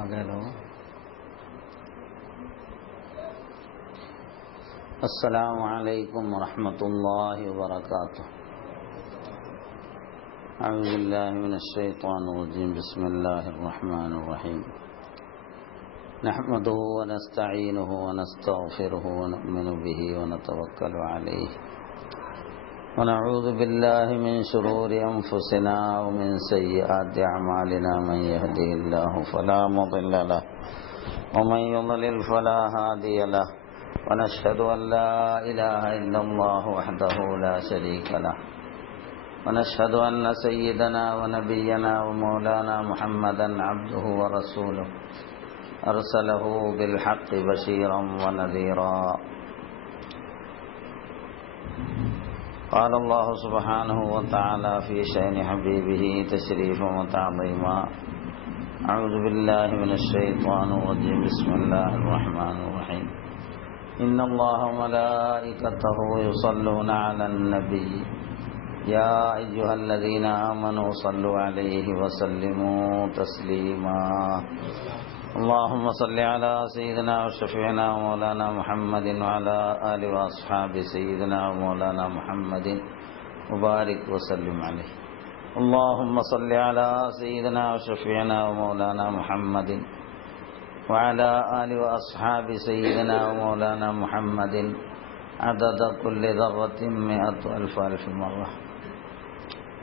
آگے لو. السلام علیکم ورحمۃ اللہ وبرکاتہ. اعوذ باللہ من الشیطان الرجیم. بسم اللہ الرحمن الرحیم. نحمده ونستعینه ونستغفره ونؤمن به ونتوکل علیہ ونعوذ باللہ من شرور انفسنا ومن سیئات اعمالنا. من يهده الله فلا مضل له ومن يضلل فلا هادي له. ونشهد أن لا إله إلا الله وحده لا شريك له. ونشهد أن سيدنا ونبينا ومولانا محمدا عبده ورسوله أرسله بالحق بشيرا ونذيرا. قال الله سبحانه وتعالى في شأن حبيبه تشريفا وتعظيما. أعوذ بالله من الشيطان الرجيم. بسم الله الرحمن الرحيم. إن الله وملائكته يصلون على النبي يا أيها الذين آمنوا صلوا عليه وسلموا تسليما. اللهم صل على سيدنا وشفيعنا ومولانا محمد وعلى آله وأصحاب سيدنا ومولانا محمد وبارك وسلم عليه. اللهم صل على سيدنا وشفيعنا ومولانا محمد وعلى آله وأصحاب سيدنا ومولانا محمد عدد كل ذرة 100,000 مرة.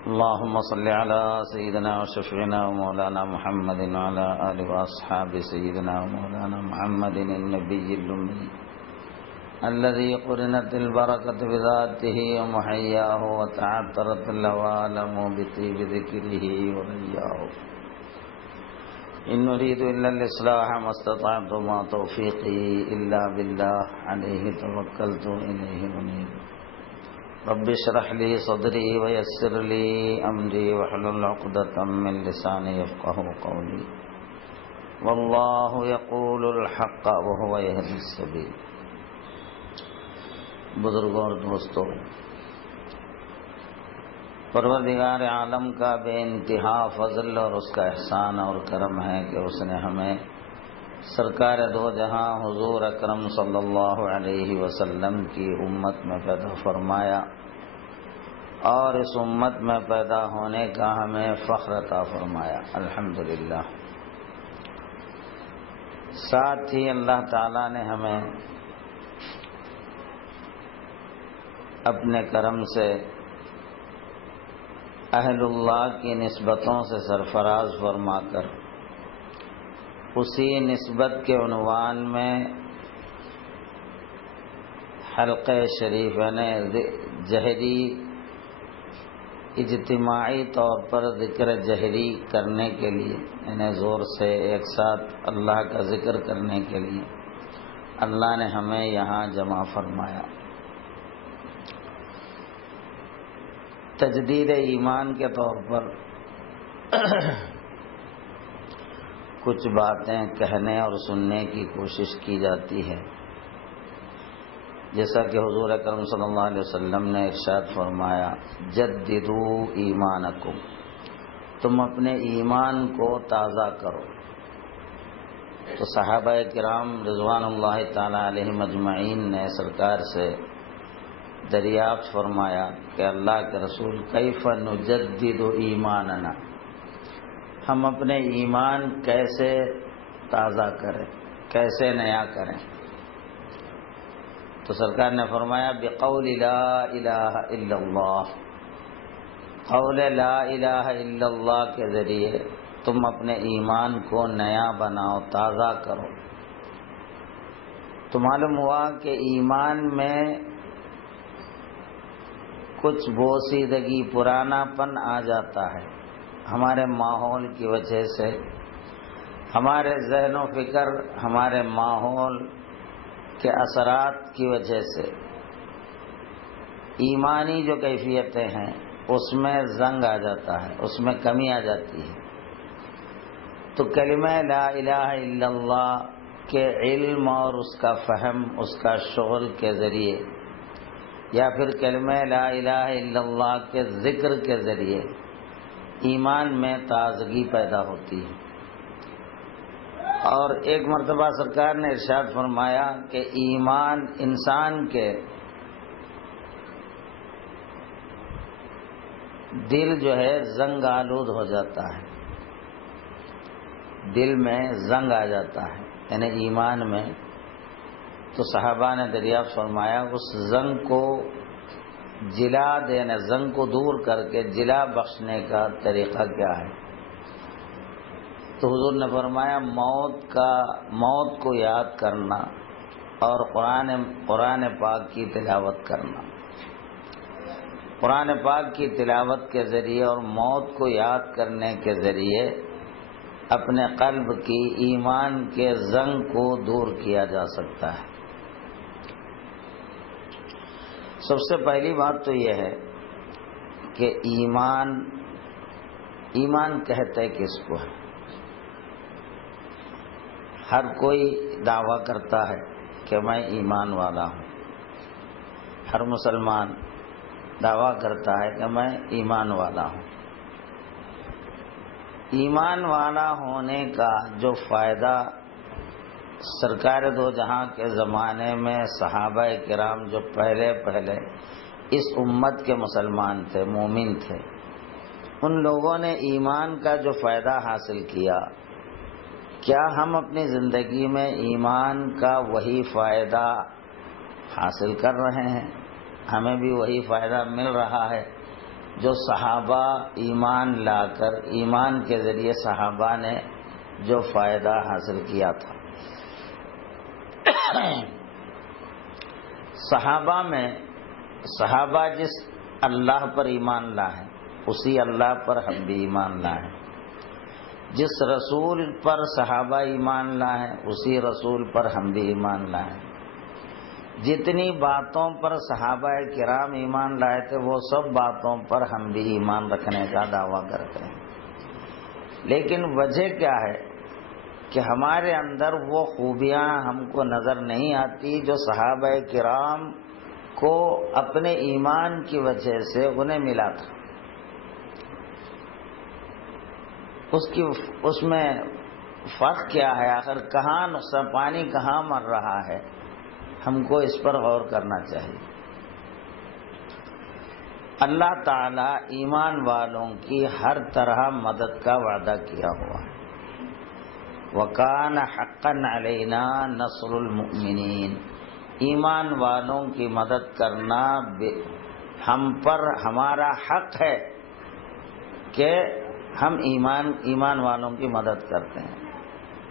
اللهم صل على سيدنا وشفيعنا ومولانا محمد وعلى آله وأصحاب سيدنا ومولانا محمد النبي الأمي الذي قرنت البركة بذاته ومحياه وتعطرت العوالم بطيب ذكره ورياه. إن نريد إلا الإصلاح ما استطعت وما توفيقي إلا بالله عليه توكلت وإليه أنيب. رب اشرح لي صدري ويسر لي أمري واحلل عقدة من لساني يفقهوا قولي. والله يقول الحق وهو يهدي السبيل. بزرگوں اور دوستوں، پروردگار عالم کا بے انتہا فضل اور اس کا احسان اور کرم ہے کہ اس نے ہمیں سرکار دو جہاں حضور اکرم صلی اللہ علیہ وسلم کی امت میں پیدا فرمایا اور اس امت میں پیدا ہونے کا ہمیں فخر عطا فرمایا. الحمدللہ. ساتھ ہی اللہ تعالیٰ نے ہمیں اپنے کرم سے اہل اللہ کی نسبتوں سے سرفراز فرما کر اسی نسبت کے عنوان میں حلقہ شریفین جہری اجتماعی طور پر ذکر جہری کرنے کے لیے، یعنی زور سے ایک ساتھ اللہ کا ذکر کرنے کے لیے اللہ نے ہمیں یہاں جمع فرمایا. تجدید ایمان کے طور پر کچھ باتیں کہنے اور سننے کی کوشش کی جاتی ہے، جیسا کہ حضور اکرم صلی اللہ علیہ وسلم نے ارشاد فرمایا جددو ایمانکم، تم اپنے ایمان کو تازہ کرو. تو صحابہ کرام رضوان اللہ تعالی علیہم اجمعین نے سرکار سے دریافت فرمایا کہ اللہ کے رسول کیف نجدد ایماننا، ہم اپنے ایمان کیسے تازہ کریں، کیسے نیا کریں؟ تو سرکار نے فرمایا بقول لا الہ الا اللہ، قول لا الہ الا اللہ کے ذریعے تم اپنے ایمان کو نیا بناؤ، تازہ کرو. تو معلوم ہوا کہ ایمان میں کچھ بوسیدگی، پرانا پن آ جاتا ہے ہمارے ماحول کی وجہ سے، ہمارے ذہن و فکر، ہمارے ماحول کے اثرات کی وجہ سے ایمانی جو کیفیتیں ہیں اس میں زنگ آ جاتا ہے، اس میں کمی آ جاتی ہے. تو کلمہ لا الہ الا اللہ کے علم اور اس کا فہم، اس کا شغل کے ذریعے، یا پھر کلمہ لا الہ الا اللہ کے ذکر کے ذریعے ایمان میں تازگی پیدا ہوتی ہے. اور ایک مرتبہ سرکار نے ارشاد فرمایا کہ ایمان انسان کے دل جو ہے زنگ آلود ہو جاتا ہے، دل میں زنگ آ جاتا ہے، یعنی ایمان میں. تو صحابہ نے دریافت فرمایا اس زنگ کو جلا دینے، زنگ کو دور کر کے جلا بخشنے کا طریقہ کیا ہے؟ تو حضور نے فرمایا موت کو یاد کرنا اور قرآن پاک کی تلاوت کرنا. قرآن پاک کی تلاوت کے ذریعے اور موت کو یاد کرنے کے ذریعے اپنے قلب کی ایمان کے زنگ کو دور کیا جا سکتا ہے. سب سے پہلی بات تو یہ ہے کہ ایمان کہتے کس کو ہے؟ ہر کوئی دعویٰ کرتا ہے کہ میں ایمان والا ہوں. ہر مسلمان دعویٰ کرتا ہے کہ میں ایمان والا ہوں. ایمان والا ہونے کا جو فائدہ سرکار دو جہاں کے زمانے میں صحابہ کرام جو پہلے اس امت کے مسلمان تھے، مومن تھے، ان لوگوں نے ایمان کا جو فائدہ حاصل کیا، کیا ہم اپنی زندگی میں ایمان کا وہی فائدہ حاصل کر رہے ہیں؟ ہمیں بھی وہی فائدہ مل رہا ہے جو صحابہ ایمان لا کر، ایمان کے ذریعے صحابہ نے جو فائدہ حاصل کیا تھا؟ صحابہ جس اللہ پر ایمان لائے اسی اللہ پر ہم بھی ایمان لائے. جس رسول پر صحابہ ایمان لائے اسی رسول پر ہم بھی ایمان لائے. جتنی باتوں پر صحابہ کرام ایمان لائے تھے وہ سب باتوں پر ہم بھی ایمان رکھنے کا دعویٰ کرتے ہیں. لیکن وجہ کیا ہے کہ ہمارے اندر وہ خوبیاں ہم کو نظر نہیں آتی جو صحابہ کرام کو اپنے ایمان کی وجہ سے انہیں ملا تھا. اس میں فرق کیا ہے؟ آخر کہاں نقصان، پانی کہاں مر رہا ہے؟ ہم کو اس پر غور کرنا چاہیے. اللہ تعالی ایمان والوں کی ہر طرح مدد کا وعدہ کیا ہوا ہے. وَكَانَ حَقًّا عَلَيْنَا نَصْرُ الْمُؤْمِنِينَ. ایمان والوں کی مدد کرنا ہم پر ہمارا حق ہے کہ ہم ایمان والوں کی مدد کرتے ہیں.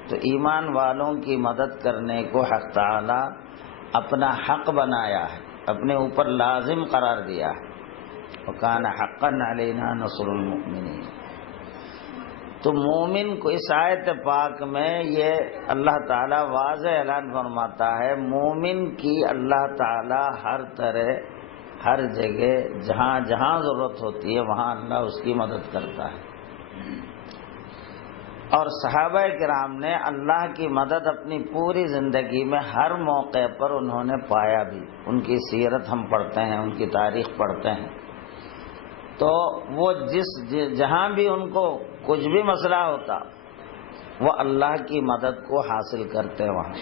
تو ایمان والوں کی مدد کرنے کو حق تعالی اپنا حق بنایا ہے، اپنے اوپر لازم قرار دیا ہے. وَكَانَ حَقًّا عَلَيْنَا نَصْرُ الْمُؤْمِنِينَ. تو مومن کو اس آیت پاک میں یہ اللہ تعالیٰ واضح اعلان فرماتا ہے، مومن کی اللہ تعالیٰ ہر طرح، ہر جگہ، جہاں جہاں ضرورت ہوتی ہے وہاں اللہ اس کی مدد کرتا ہے. اور صحابہ کرام نے اللہ کی مدد اپنی پوری زندگی میں ہر موقع پر انہوں نے پایا بھی. ان کی سیرت ہم پڑھتے ہیں، ان کی تاریخ پڑھتے ہیں تو وہ جہاں بھی ان کو کچھ بھی مسئلہ ہوتا وہ اللہ کی مدد کو حاصل کرتے وہاں.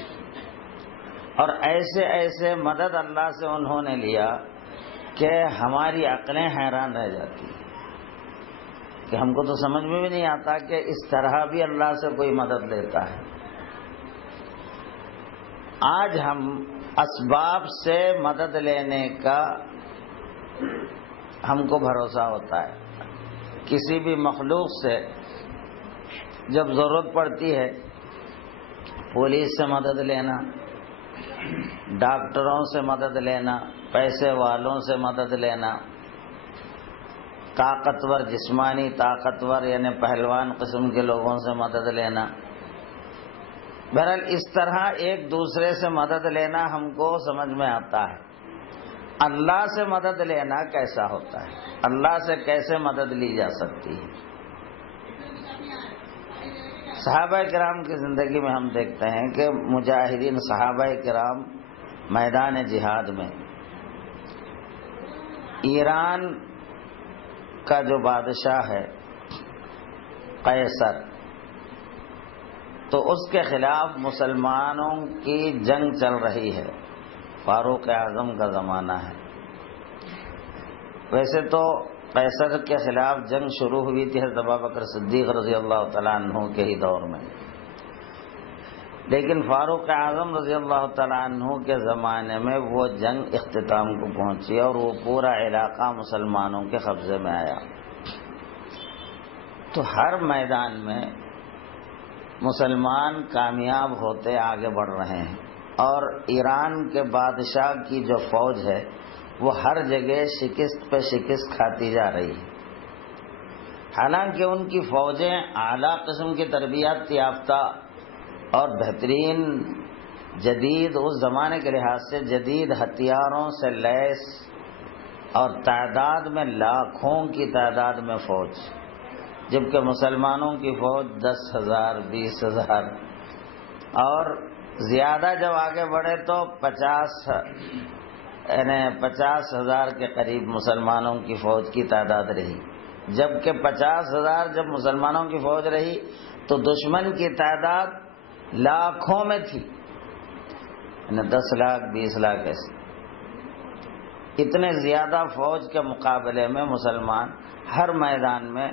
اور ایسے مدد اللہ سے انہوں نے لیا کہ ہماری عقلیں حیران رہ جاتی کہ ہم کو تو سمجھ میں بھی نہیں آتا کہ اس طرح بھی اللہ سے کوئی مدد لیتا ہے. آج ہم اسباب سے مدد لینے کا ہم کو بھروسہ ہوتا ہے. کسی بھی مخلوق سے جب ضرورت پڑتی ہے پولیس سے مدد لینا، ڈاکٹروں سے مدد لینا، پیسے والوں سے مدد لینا، طاقتور، جسمانی طاقتور یعنی پہلوان قسم کے لوگوں سے مدد لینا، بہرحال اس طرح ایک دوسرے سے مدد لینا ہم کو سمجھ میں آتا ہے. اللہ سے مدد لینا کیسا ہوتا ہے؟ اللہ سے کیسے مدد لی جا سکتی ہے؟ صحابہ کرام کی زندگی میں ہم دیکھتے ہیں کہ مجاہدین صحابہ کرام میدان جہاد میں ایران کا جو بادشاہ ہے قیصر، تو اس کے خلاف مسلمانوں کی جنگ چل رہی ہے، فاروق اعظم کا زمانہ ہے۔ ویسے تو قیصر کے خلاف جنگ شروع ہوئی تھی حضرت ابوبکر صدیق رضی اللہ تعالیٰ عنہ کے ہی دور میں، لیکن فاروق اعظم رضی اللہ تعالیٰ عنہ کے زمانے میں وہ جنگ اختتام کو پہنچی اور وہ پورا علاقہ مسلمانوں کے قبضے میں آیا۔ تو ہر میدان میں مسلمان کامیاب ہوتے آگے بڑھ رہے ہیں، اور ایران کے بادشاہ کی جو فوج ہے وہ ہر جگہ شکست پہ شکست کھاتی جا رہی ہے۔ حالانکہ ان کی فوجیں اعلیٰ قسم کی تربیت یافتہ اور بہترین جدید، اس زمانے کے لحاظ سے جدید ہتھیاروں سے لیس اور تعداد میں لاکھوں کی تعداد میں فوج، جبکہ مسلمانوں کی فوج 10,000 20,000 اور زیادہ جب آگے بڑھے تو 50,000 کے قریب مسلمانوں کی فوج کی تعداد رہی، جبکہ 50,000 جب مسلمانوں کی فوج رہی تو دشمن کی تعداد لاکھوں میں تھی، 10 لاکھ 20 لاکھ ایسے۔ اتنے زیادہ فوج کے مقابلے میں مسلمان ہر میدان میں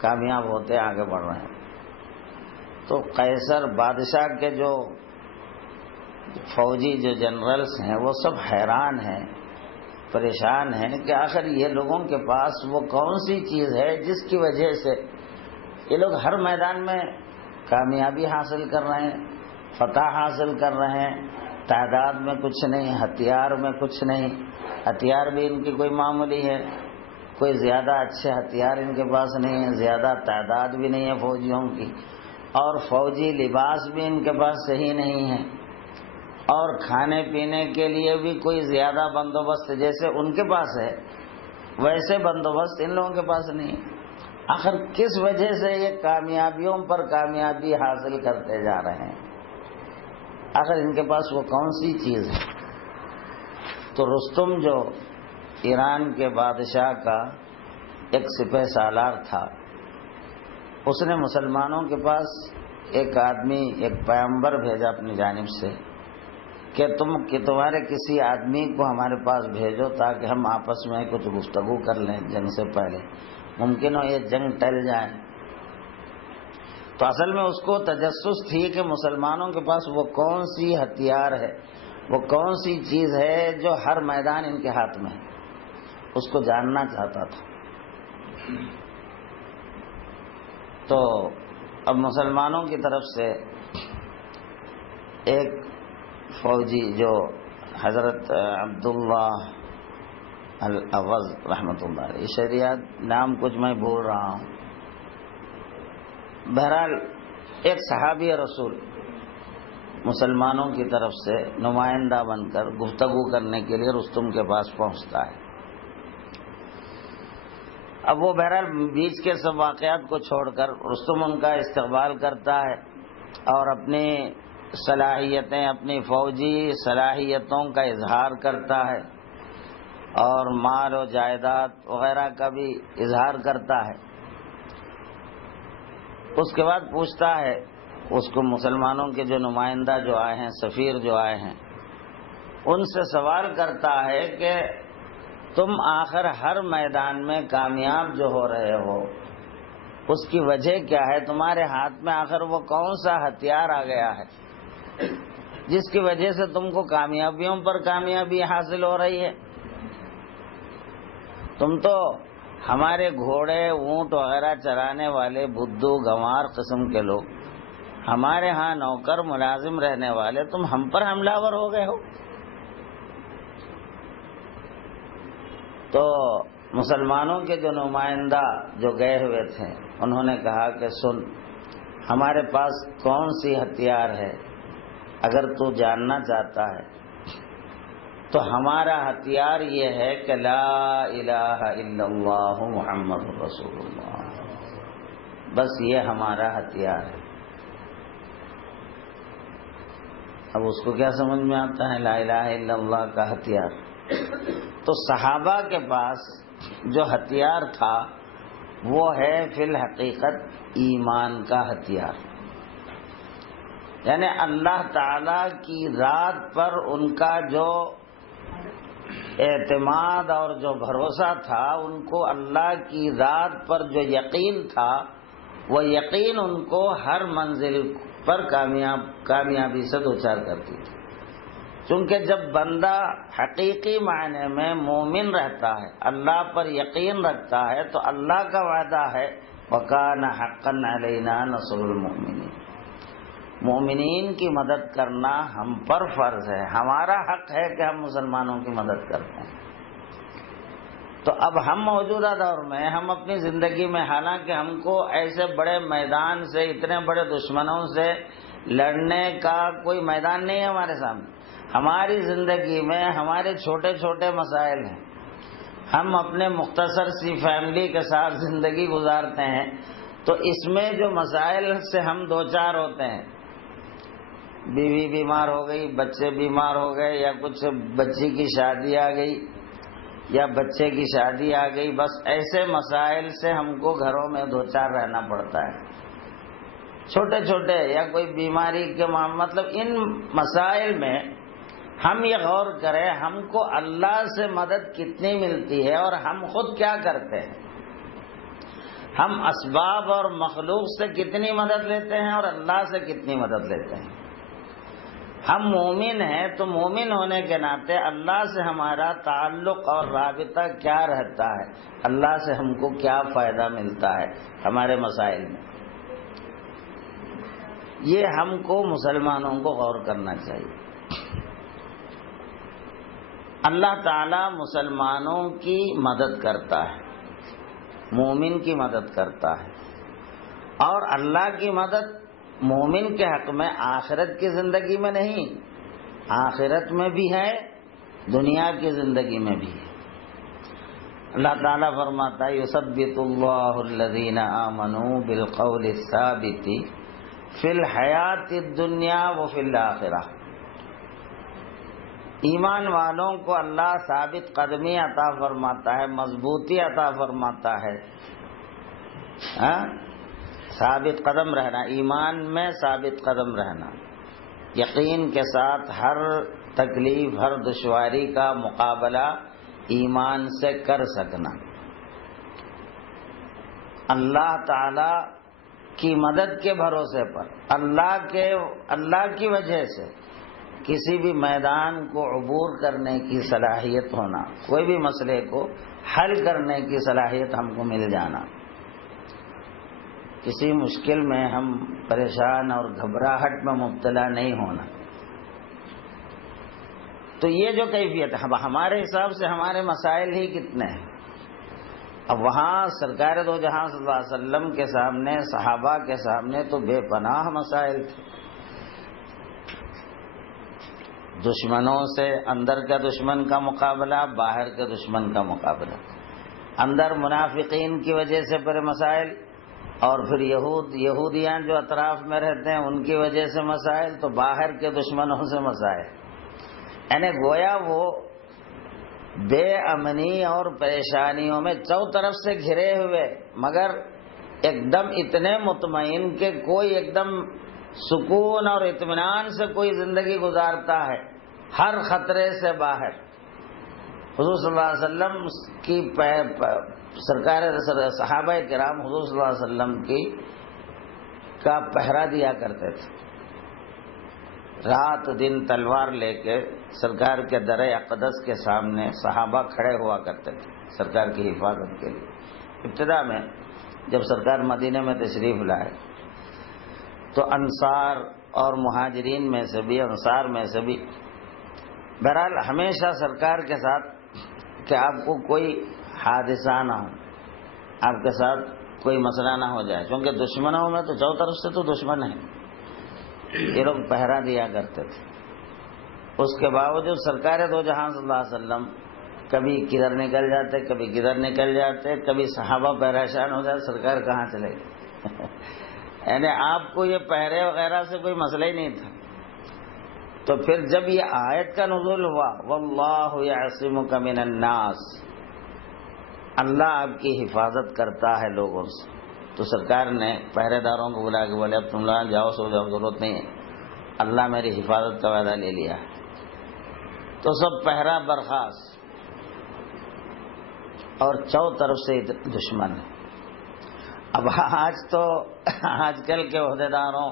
کامیاب ہوتے آگے بڑھ رہے ہیں۔ تو قیصر بادشاہ کے جو فوجی جو جنرلز ہیں وہ سب حیران ہیں، پریشان ہیں کہ آخر یہ لوگوں کے پاس وہ کون سی چیز ہے جس کی وجہ سے یہ لوگ ہر میدان میں کامیابی حاصل کر رہے ہیں، فتح حاصل کر رہے ہیں، تعداد میں کچھ نہیں، ہتھیار میں کچھ نہیں، ہتھیار بھی ان کی کوئی معمولی ہے، کوئی زیادہ اچھے ہتھیار ان کے پاس نہیں ہے، زیادہ تعداد بھی نہیں ہے فوجیوں کی، اور فوجی لباس بھی ان کے پاس صحیح نہیں ہے، اور کھانے پینے کے لیے بھی کوئی زیادہ بندوبست جیسے ان کے پاس ہے ویسے بندوبست ان لوگوں کے پاس نہیں ہے۔ آخر کس وجہ سے یہ کامیابیوں پر کامیابی حاصل کرتے جا رہے ہیں؟ آخر ان کے پاس وہ کون سی چیز ہے؟ تو رستم جو ایران کے بادشاہ کا ایک سپہ سالار تھا، اس نے مسلمانوں کے پاس ایک آدمی، ایک پیغمبر بھیجا اپنی جانب سے کہ تمہارے کسی آدمی کو ہمارے پاس بھیجو تاکہ ہم آپس میں کچھ گفتگو کر لیں جنگ سے پہلے، ممکن ہو یہ جنگ ٹل جائے۔ تو اصل میں اس کو تجسس تھی کہ مسلمانوں کے پاس وہ کون سی ہتھیار ہے، وہ کون سی چیز ہے جو ہر میدان ان کے ہاتھ میں ہے، اس کو جاننا چاہتا تھا۔ تو اب مسلمانوں کی طرف سے ایک فوجی جو حضرت عبداللہ الاوز رحمۃ اللہ علیہ، شریعت نام کچھ میں بھول رہا ہوں، بہرحال ایک صحابی رسول مسلمانوں کی طرف سے نمائندہ بن کر گفتگو کرنے کے لیے رستم کے پاس پہنچتا ہے۔ اب وہ بہرحال بیچ کے سب واقعات کو چھوڑ کر رستم ان کا استقبال کرتا ہے اور اپنی صلاحیتیں، اپنی فوجی صلاحیتوں کا اظہار کرتا ہے اور مال و جائیداد وغیرہ کا بھی اظہار کرتا ہے۔ اس کے بعد پوچھتا ہے اس کو، مسلمانوں کے جو نمائندہ جو آئے ہیں، سفیر جو آئے ہیں، ان سے سوال کرتا ہے کہ تم آخر ہر میدان میں کامیاب جو ہو رہے ہو اس کی وجہ کیا ہے؟ تمہارے ہاتھ میں آخر وہ کون سا ہتھیار آ گیا ہے جس کی وجہ سے تم کو کامیابیوں پر کامیابی حاصل ہو رہی ہے؟ تم تو ہمارے گھوڑے اونٹ وغیرہ چرانے والے بدھو گنوار قسم کے لوگ، ہمارے ہاں نوکر ملازم رہنے والے، تم ہم پر حملہ آور ہو گئے ہو۔ تو مسلمانوں کے جو نمائندہ جو گئے ہوئے تھے انہوں نے کہا کہ سن، ہمارے پاس کون سی ہتھیار ہے اگر تو جاننا چاہتا ہے تو ہمارا ہتھیار یہ ہے کہ لا الہ الا اللہ محمد رسول اللہ، بس یہ ہمارا ہتھیار ہے۔ اب اس کو کیا سمجھ میں آتا ہے لا الہ الا اللہ کا ہتھیار؟ تو صحابہ کے پاس جو ہتھیار تھا وہ ہے فی الحقیقت ایمان کا ہتھیار۔ یعنی اللہ تعالی کی ذات پر ان کا جو اعتماد اور جو بھروسہ تھا، ان کو اللہ کی ذات پر جو یقین تھا، وہ یقین ان کو ہر منزل پر کامیابی سے دوچار کرتی تھی. چونکہ جب بندہ حقیقی معنی میں مومن رہتا ہے، اللہ پر یقین رکھتا ہے، تو اللہ کا وعدہ ہے وَكَانَ حَقًّا عَلَيْنَا نَصْرُ الْمُؤْمِنِينَ. مومنین کی مدد کرنا ہم پر فرض ہے، ہمارا حق ہے کہ ہم مسلمانوں کی مدد کرتے ہیں. تو اب ہم موجودہ دور میں ہم اپنی زندگی میں، حالانکہ ہم کو ایسے بڑے میدان سے، اتنے بڑے دشمنوں سے لڑنے کا کوئی میدان نہیں ہے ہمارے سامنے. ہماری زندگی میں ہمارے چھوٹے چھوٹے مسائل ہیں. ہم اپنے مختصر سی فیملی کے ساتھ زندگی گزارتے ہیں، تو اس میں جو مسائل سے ہم دوچار ہوتے ہیں، بیوی بیمار ہو گئی، بچے بیمار ہو گئے، یا کچھ بچی کی شادی آ گئی یا بچے کی شادی آ گئی، بس ایسے مسائل سے ہم کو گھروں میں دوچار رہنا پڑتا ہے. چھوٹے چھوٹے یا کوئی بیماری کے مطلب ان مسائل میں ہم یہ غور کریں ہم کو اللہ سے مدد کتنی ملتی ہے اور ہم خود کیا کرتے ہیں. ہم اسباب اور مخلوق سے کتنی مدد لیتے ہیں اور اللہ سے کتنی مدد لیتے ہیں. ہم مومن ہیں تو مومن ہونے کے ناطے اللہ سے ہمارا تعلق اور رابطہ کیا رہتا ہے، اللہ سے ہم کو کیا فائدہ ملتا ہے ہمارے مسائل میں. یہ ہم کو مسلمانوں کو غور کرنا چاہیے. اللہ تعالی مسلمانوں کی مدد کرتا ہے، مومن کی مدد کرتا ہے، اور اللہ کی مدد مومن کے حق میں آخرت کی زندگی میں نہیں، آخرت میں بھی ہے، دنیا کی زندگی میں بھی ہے. اللہ تعالیٰ فرماتا ہے یثبت اللہ الذین آمنوا بالقول الثابت فی الحیات الدنیا وفی الآخرہ. ایمان والوں کو اللہ ثابت قدمی عطا فرماتا ہے، مضبوطی عطا فرماتا ہے. ثابت قدم رہنا، ایمان میں ثابت قدم رہنا، یقین کے ساتھ ہر تکلیف، ہر دشواری کا مقابلہ ایمان سے کر سکنا. اللہ تعالی کی مدد کے بھروسے پر، اللہ کی وجہ سے کسی بھی میدان کو عبور کرنے کی صلاحیت ہونا، کوئی بھی مسئلے کو حل کرنے کی صلاحیت ہم کو مل جانا. کسی مشکل میں ہم پریشان اور گھبراہٹ میں مبتلا نہیں ہونا. تو یہ جو کیفیت ہے، ہمارے حساب سے ہمارے مسائل ہی کتنے ہیں. اب وہاں سرکار دو جہاں صلی اللہ علیہ وسلم کے سامنے، صحابہ کے سامنے تو بے پناہ مسائل تھے. دشمنوں سے، اندر کا دشمن کا مقابلہ، باہر کے دشمن کا مقابلہ. اندر منافقین کی وجہ سے بڑے مسائل، اور پھر یہودیاں جو اطراف میں رہتے ہیں ان کی وجہ سے مسائل، تو باہر کے دشمنوں سے مسائل. یعنی گویا وہ بے امنی اور پریشانیوں میں چوطرف سے گھرے ہوئے، مگر ایک دم اتنے مطمئن کہ کوئی ایک دم سکون اور اطمینان سے کوئی زندگی گزارتا ہے، ہر خطرے سے باہر. حضور صلی اللہ علیہ وسلم کی سرکار صحابہ کرام حضور صلی اللہ علیہ وسلم کی کا پہرا دیا کرتے تھے. رات دن تلوار لے کے سرکار کے در اقدس کے سامنے صحابہ کھڑے ہوا کرتے تھے سرکار کی حفاظت کے لیے. ابتدا میں جب سرکار مدینے میں تشریف لائے تو انصار اور مہاجرین میں سے بھی، انصار میں سے بھی، بہرحال ہمیشہ سرکار کے ساتھ کہ آپ کو کوئی حادثہ نہ ہو، آپ کے ساتھ کوئی مسئلہ نہ ہو جائے، کیونکہ دشمنوں میں تو چاروں طرف سے تو دشمن ہیں. یہ لوگ پہرا دیا کرتے تھے. اس کے باوجود سرکار دو جہاں صلی اللہ علیہ وسلم کبھی کدھر نکل جاتے، کبھی کدھر نکل جاتے، کبھی صحابہ پریشان ہو جاتے، سرکار کہاں چلے گئے. یعنی آپ کو یہ پہرے وغیرہ سے کوئی مسئلہ ہی نہیں تھا. تو پھر جب یہ آیت کا نزول ہوا واللہ یعصمک من الناس، اللہ آپ کی حفاظت کرتا ہے لوگوں سے، تو سرکار نے پہرے داروں کو بلا کے بولے اب تم لوگ جاؤ، سو جاؤ، ضرورت نہیں ہے. اللہ میری حفاظت کا وعدہ لے لیا ہے، تو سب پہرا برخاست، اور چاروں طرف سے دشمن ہے۔ اب آج کل کے عہدیداروں،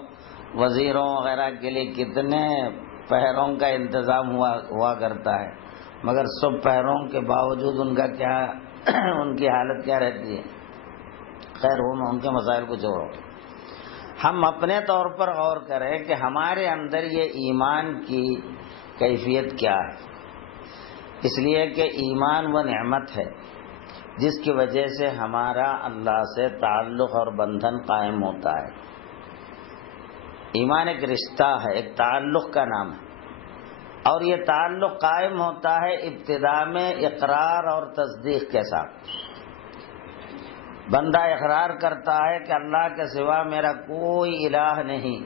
وزیروں وغیرہ کے لیے کتنے پہروں کا انتظام ہوا کرتا ہے، مگر سب پہروں کے باوجود ان کی حالت کیا رہتی ہے؟ خیر وہ ان کے مسائل کو چھوڑو، ہم اپنے طور پر غور کریں کہ ہمارے اندر یہ ایمان کی کیفیت کیا ہے۔ اس لیے کہ ایمان وہ نعمت ہے جس کی وجہ سے ہمارا اللہ سے تعلق اور بندھن قائم ہوتا ہے۔ ایمان ایک رشتہ ہے، ایک تعلق کا نام ہے، اور یہ تعلق قائم ہوتا ہے ابتدا میں اقرار اور تصدیق کے ساتھ۔ بندہ اقرار کرتا ہے کہ اللہ کے سوا میرا کوئی الہ نہیں،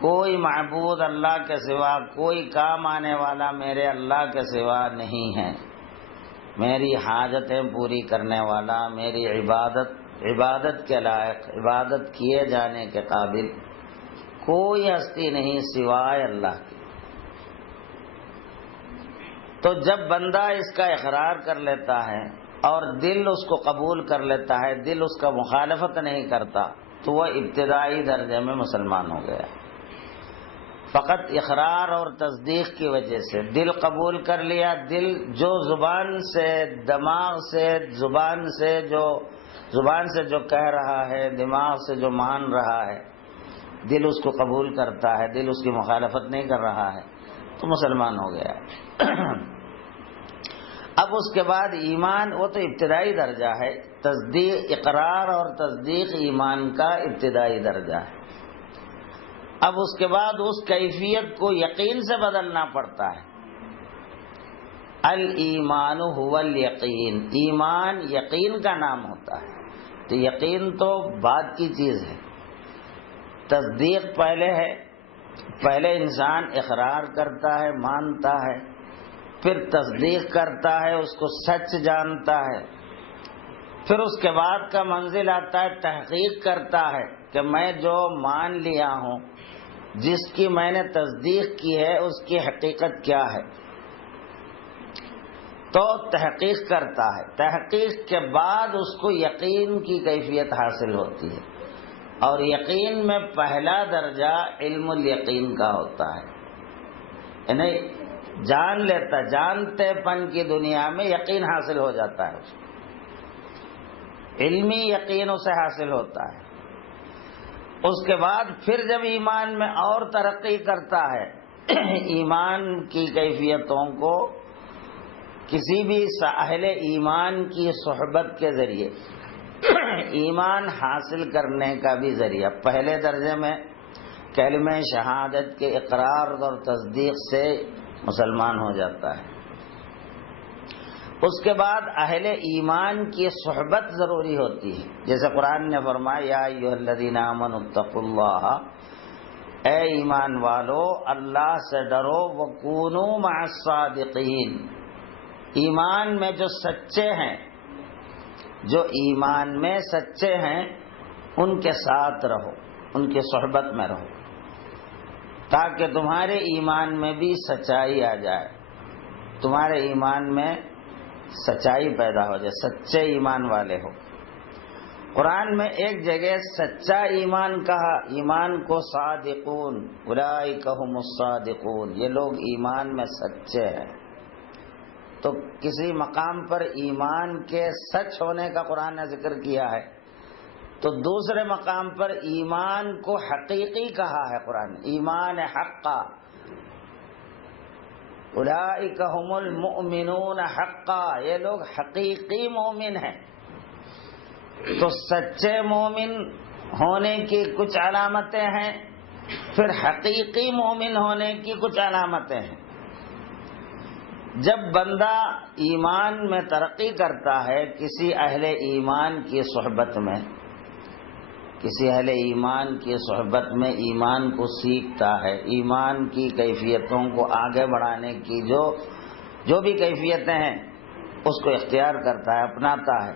کوئی معبود اللہ کے سوا، کوئی کام آنے والا میرے اللہ کے سوا نہیں ہے، میری حاجتیں پوری کرنے والا، میری عبادت کے لائق، عبادت کیے جانے کے قابل کوئی ہستی نہیں سوائے اللہ کی۔ تو جب بندہ اس کا اقرار کر لیتا ہے اور دل اس کو قبول کر لیتا ہے، دل اس کا مخالفت نہیں کرتا، تو وہ ابتدائی درجے میں مسلمان ہو گیا۔ فقط اقرار اور تصدیق کی وجہ سے دل قبول کر لیا، دل جو زبان سے، دماغ سے، زبان سے جو کہہ رہا ہے، دماغ سے جو مان رہا ہے، دل اس کو قبول کرتا ہے، دل اس کی مخالفت نہیں کر رہا ہے، تو مسلمان ہو گیا۔ اب اس کے بعد ایمان، وہ تو ابتدائی درجہ ہے، تصدیق، اقرار اور تصدیق ایمان کا ابتدائی درجہ ہے۔ اب اس کے بعد اس کیفیت کو یقین سے بدلنا پڑتا ہے۔ الایمان هو الیقین، ایمان یقین کا نام ہوتا ہے۔ تو یقین تو بعد کی چیز ہے، تصدیق پہلے ہے۔ پہلے انسان اقرار کرتا ہے، مانتا ہے، پھر تصدیق کرتا ہے، اس کو سچ جانتا ہے، پھر اس کے بعد کا منزل آتا ہے تحقیق کرتا ہے کہ میں جو مان لیا ہوں، جس کی میں نے تصدیق کی ہے، اس کی حقیقت کیا ہے، تو تحقیق کرتا ہے۔ تحقیق کے بعد اس کو یقین کی کیفیت حاصل ہوتی ہے، اور یقین میں پہلا درجہ علم الیقین کا ہوتا ہے، یعنی جان لیتا، جانتے پن کی دنیا میں یقین حاصل ہو جاتا ہے، علمی یقین اسے حاصل ہوتا ہے۔ اس کے بعد پھر جب ایمان میں اور ترقی کرتا ہے، ایمان کی کیفیتوں کو کسی بھی اہل ایمان کی صحبت کے ذریعے ایمان حاصل کرنے کا بھی ذریعہ، پہلے درجے میں کلمہ شہادت کے اقرار اور تصدیق سے مسلمان ہو جاتا ہے۔ اس کے بعد اہل ایمان کی صحبت ضروری ہوتی ہے، جیسے قرآن نے فرمایا یا ایھا الذین آمنوا اتقوا اللہ، اے ایمان والو اللہ سے ڈرو، وکونوا مع الصادقین، ایمان میں جو سچے ہیں، جو ایمان میں سچے ہیں ان کے ساتھ رہو، ان کی صحبت میں رہو، تاکہ تمہارے ایمان میں بھی سچائی آ جائے، تمہارے ایمان میں سچائی پیدا ہو جائے، سچے ایمان والے ہو۔ قرآن میں ایک جگہ سچا ایمان کہا، ایمان کو صادقون، اولئک ھم الصادقون، یہ لوگ ایمان میں سچے ہیں۔ تو کسی مقام پر ایمان کے سچ ہونے کا قرآن نے ذکر کیا ہے، تو دوسرے مقام پر ایمان کو حقیقی کہا ہے قرآن، ایمان حقا، اولئک ھم المؤمنون حقا، یہ لوگ حقیقی مومن ہیں۔ تو سچے مومن ہونے کی کچھ علامتیں ہیں، پھر حقیقی مومن ہونے کی کچھ علامتیں ہیں۔ جب بندہ ایمان میں ترقی کرتا ہے، کسی اہل ایمان کی صحبت میں، کسی اہل ایمان کی صحبت میں ایمان کو سیکھتا ہے، ایمان کی کیفیتوں کو آگے بڑھانے کی جو بھی کیفیتیں ہیں اس کو اختیار کرتا ہے، اپناتا ہے،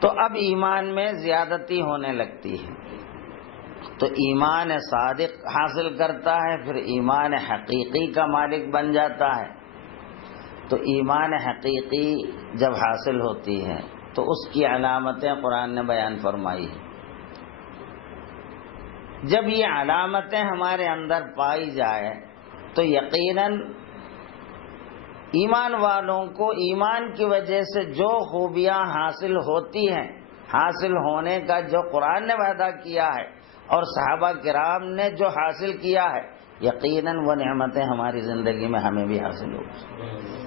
تو اب ایمان میں زیادتی ہونے لگتی ہے۔ تو ایمان صادق حاصل کرتا ہے، پھر ایمان حقیقی کا مالک بن جاتا ہے۔ تو ایمان حقیقی جب حاصل ہوتی ہے تو اس کی علامتیں قرآن نے بیان فرمائی ہیں۔ جب یہ علامتیں ہمارے اندر پائی جائے تو یقیناً ایمان والوں کو ایمان کی وجہ سے جو خوبیاں حاصل ہوتی ہیں، حاصل ہونے کا جو قرآن نے وعدہ کیا ہے اور صحابہ کرام نے جو حاصل کیا ہے، یقیناً وہ نعمتیں ہماری زندگی میں ہمیں بھی حاصل ہوگی۔